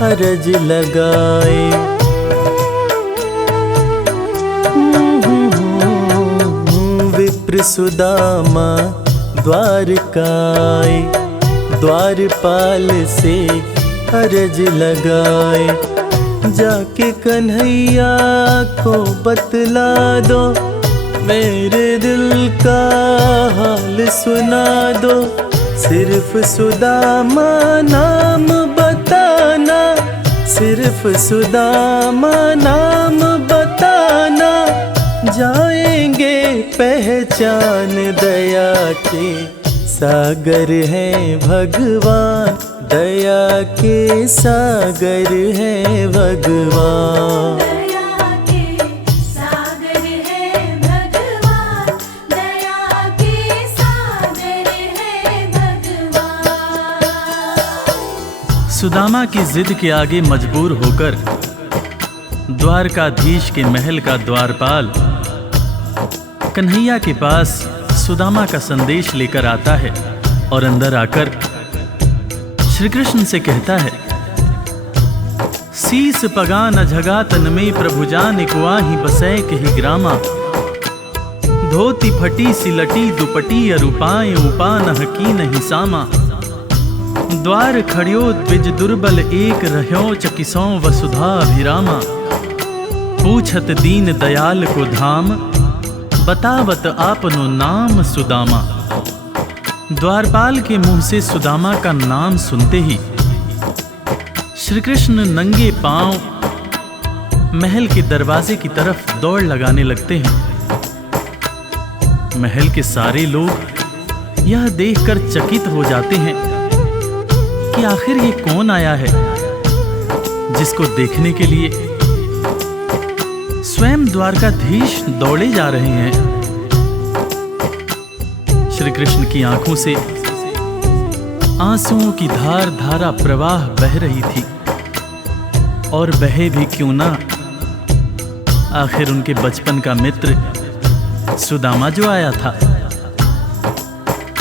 अरज लगाए। विप्र सुदामा द्वारकाए, द्वारपाल से अरज लगाए। जाके कन्हैया को बतला दो, मेरे दिल का हाल सुना दो। सिर्फ सुदामा नाम बताना, सिर्फ सुदामा नाम बताना। जाएंगे पहचान, दया के सागर हैं भगवान, दया के सागर हैं भगवान। दया के सागर है भगवान, दया के सागर है भगवान। सुदामा की जिद के आगे मजबूर होकर द्वारकाधीश के महल का द्वारपाल कन्हैया के पास सुदामा का संदेश लेकर आता है और अंदर आकर श्री कृष्ण से कहता है, सीस पगा न झगा तन में प्रभु जान कुआही बसै कही ग्रामा। धोती फटी सिलटी दुपटी अरुपाए उपा न हकी नहीं सामा। द्वार खड़ियो द्विज दुर्बल एक रह्यो चकिसों वसुधा अभिरामा। पूछत दीन दयाल को धाम, बतावत आपनो नाम सुदामा। द्वारपाल के मुंह से सुदामा का नाम सुनते ही श्री कृष्ण नंगे पांव महल के दरवाजे की तरफ दौड़ लगाने लगते हैं। महल के सारे लोग यह देखकर चकित हो जाते हैं कि आखिर ये कौन आया है जिसको देखने के लिए स्वयं द्वारकाधीश दौड़े जा रहे हैं। श्री कृष्ण की आंखों से आंसुओं की धार धारा प्रवाह बह रही थी, और बहे भी क्यों ना, आखिर उनके बचपन का मित्र सुदामा जो आया था।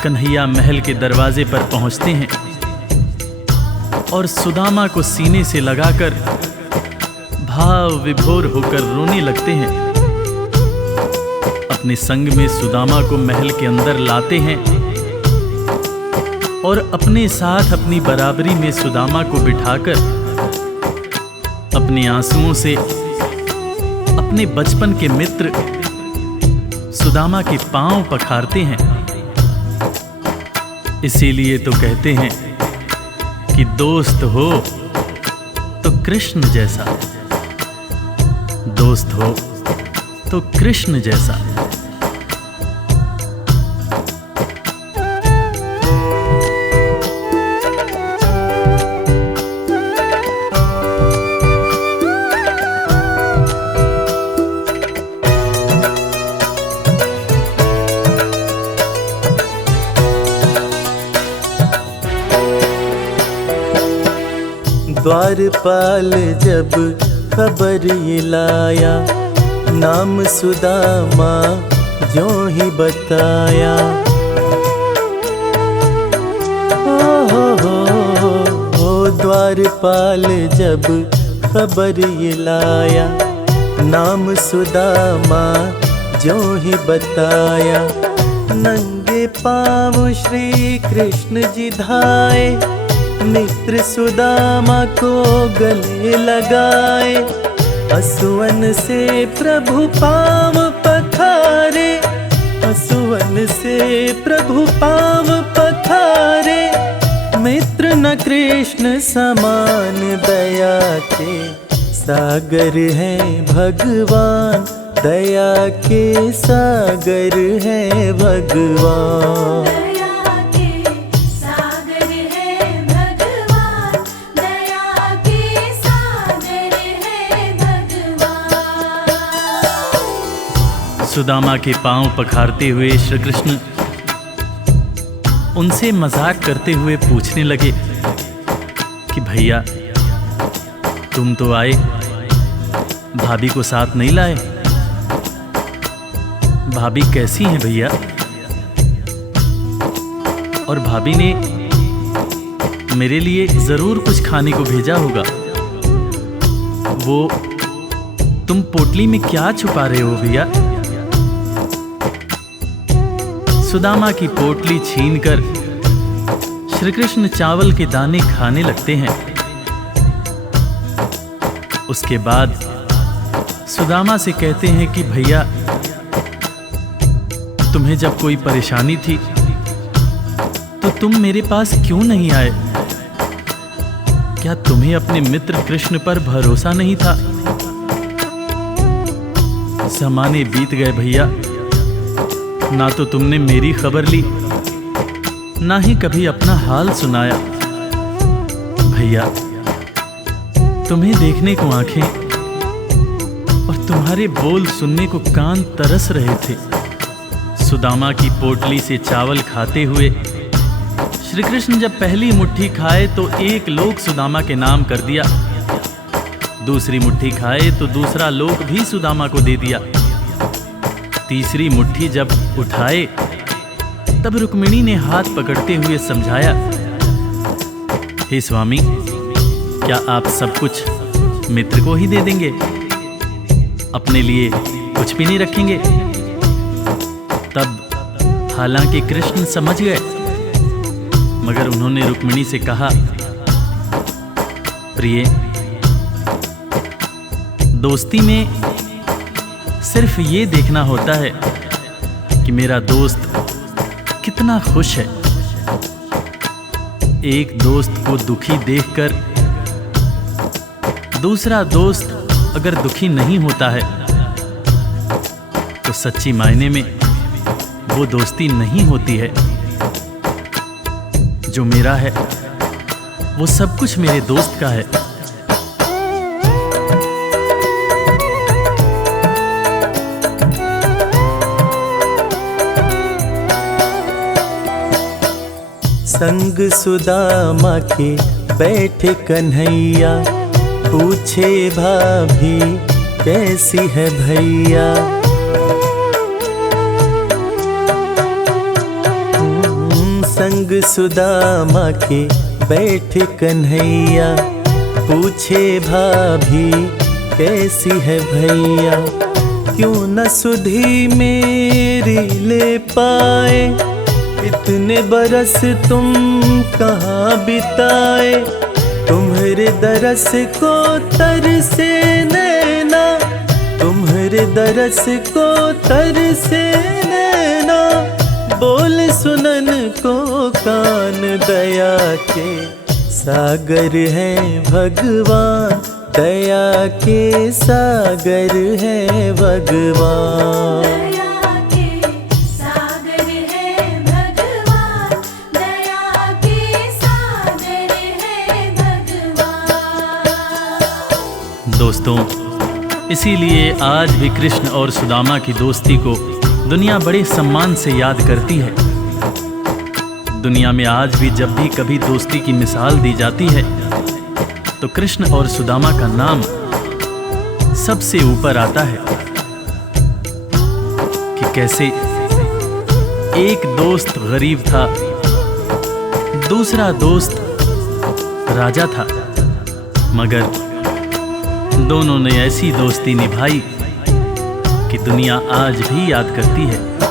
कन्हैया महल के दरवाजे पर पहुंचते हैं और सुदामा को सीने से लगाकर भाव विभोर होकर रोने लगते हैं। अपने संग में सुदामा को महल के अंदर लाते हैं और अपने साथ अपनी बराबरी में सुदामा को बिठाकर अपने आंसुओं से अपने बचपन के मित्र सुदामा के पांव पखारते हैं। इसीलिए तो कहते हैं कि दोस्त हो तो कृष्ण जैसा, दोस्त हो तो कृष्ण जैसा। द्वारपाल जब खबर ये लाया, नाम सुदामा जो ही बताया। द्वारपाल जब खबर ये लाया, नाम सुदामा जो ही बताया। नंगे पाँव श्री कृष्ण जी धाए, मित्र सुदामा को गले लगाए। असुवन से प्रभु पाँव पखारे, असुवन से प्रभु पाँव पखारे। मित्र न कृष्ण समान दया के सागर हैं भगवान, दया के सागर हैं भगवान। दया के सागर है भगवान, दया के सागर है भगवान। सुदामा के पांव पखारते हुए श्री कृष्ण उनसे मजाक करते हुए पूछने लगे कि भैया तुम तो आए, भाभी को साथ नहीं लाए। भाभी कैसी हैं भैया? और भाभी ने मेरे लिए जरूर कुछ खाने को भेजा होगा। वो तुम पोटली में क्या छुपा रहे हो भैया? सुदामा की पोटली छीनकर श्री कृष्ण चावल के दाने खाने लगते हैं। उसके बाद सुदामा से कहते हैं कि भैया तुम्हें जब कोई परेशानी थी तो तुम मेरे पास क्यों नहीं आए? क्या तुम्हें अपने मित्र कृष्ण पर भरोसा नहीं था? ज़माने बीत गए भैया, ना तो तुमने मेरी खबर ली, ना ही कभी अपना हाल सुनाया। भैया तुम्हें देखने को आंखें और तुम्हारे बोल सुनने को कान तरस रहे थे। सुदामा की पोटली से चावल खाते हुए श्री कृष्ण जब पहली मुट्ठी खाए तो एक लोक सुदामा के नाम कर दिया, दूसरी मुट्ठी खाए तो दूसरा लोक भी सुदामा को दे दिया। तीसरी मुट्ठी जब उठाए तब रुक्मिणी ने हाथ पकड़ते हुए समझाया, हे स्वामी क्या आप सब कुछ मित्र को ही दे देंगे, अपने लिए कुछ भी नहीं रखेंगे? तब हालांकि कृष्ण समझ गए, मगर उन्होंने रुक्मिणी से कहा, प्रिय दोस्ती में सिर्फ ये देखना होता है कि मेरा दोस्त कितना खुश है। एक दोस्त को दुखी देखकर दूसरा दोस्त अगर दुखी नहीं होता है तो सच्ची मायने में वो दोस्ती नहीं होती है। जो मेरा है वो सब कुछ मेरे दोस्त का है। संग सुदामा के बैठे कन्हैया, पूछे भाभी कैसी है भैया। संग सुदामा के बैठे कन्हैया, पूछे भाभी कैसी है भैया। क्यों न सुधी मेरी ले पाए, इतने बरस तुम कहाँ बिताए। तुम्हारे दरस को तरसे नैना, तुम्हारे दरस को तरसे नैना। बोल सुनन को कान, दया के सागर हैं भगवान, दया के सागर हैं भगवान। दया के सागर है भगवान, दया के सागर है भगवान। दोस्तों, इसीलिए आज भी कृष्ण और सुदामा की दोस्ती को दुनिया बड़े सम्मान से याद करती है। दुनिया में आज भी जब भी कभी दोस्ती की मिसाल दी जाती है तो कृष्ण और सुदामा का नाम सबसे ऊपर आता है कि कैसे एक दोस्त गरीब था, दूसरा दोस्त राजा था, मगर दोनों ने ऐसी दोस्ती निभाई कि दुनिया आज भी याद करती है।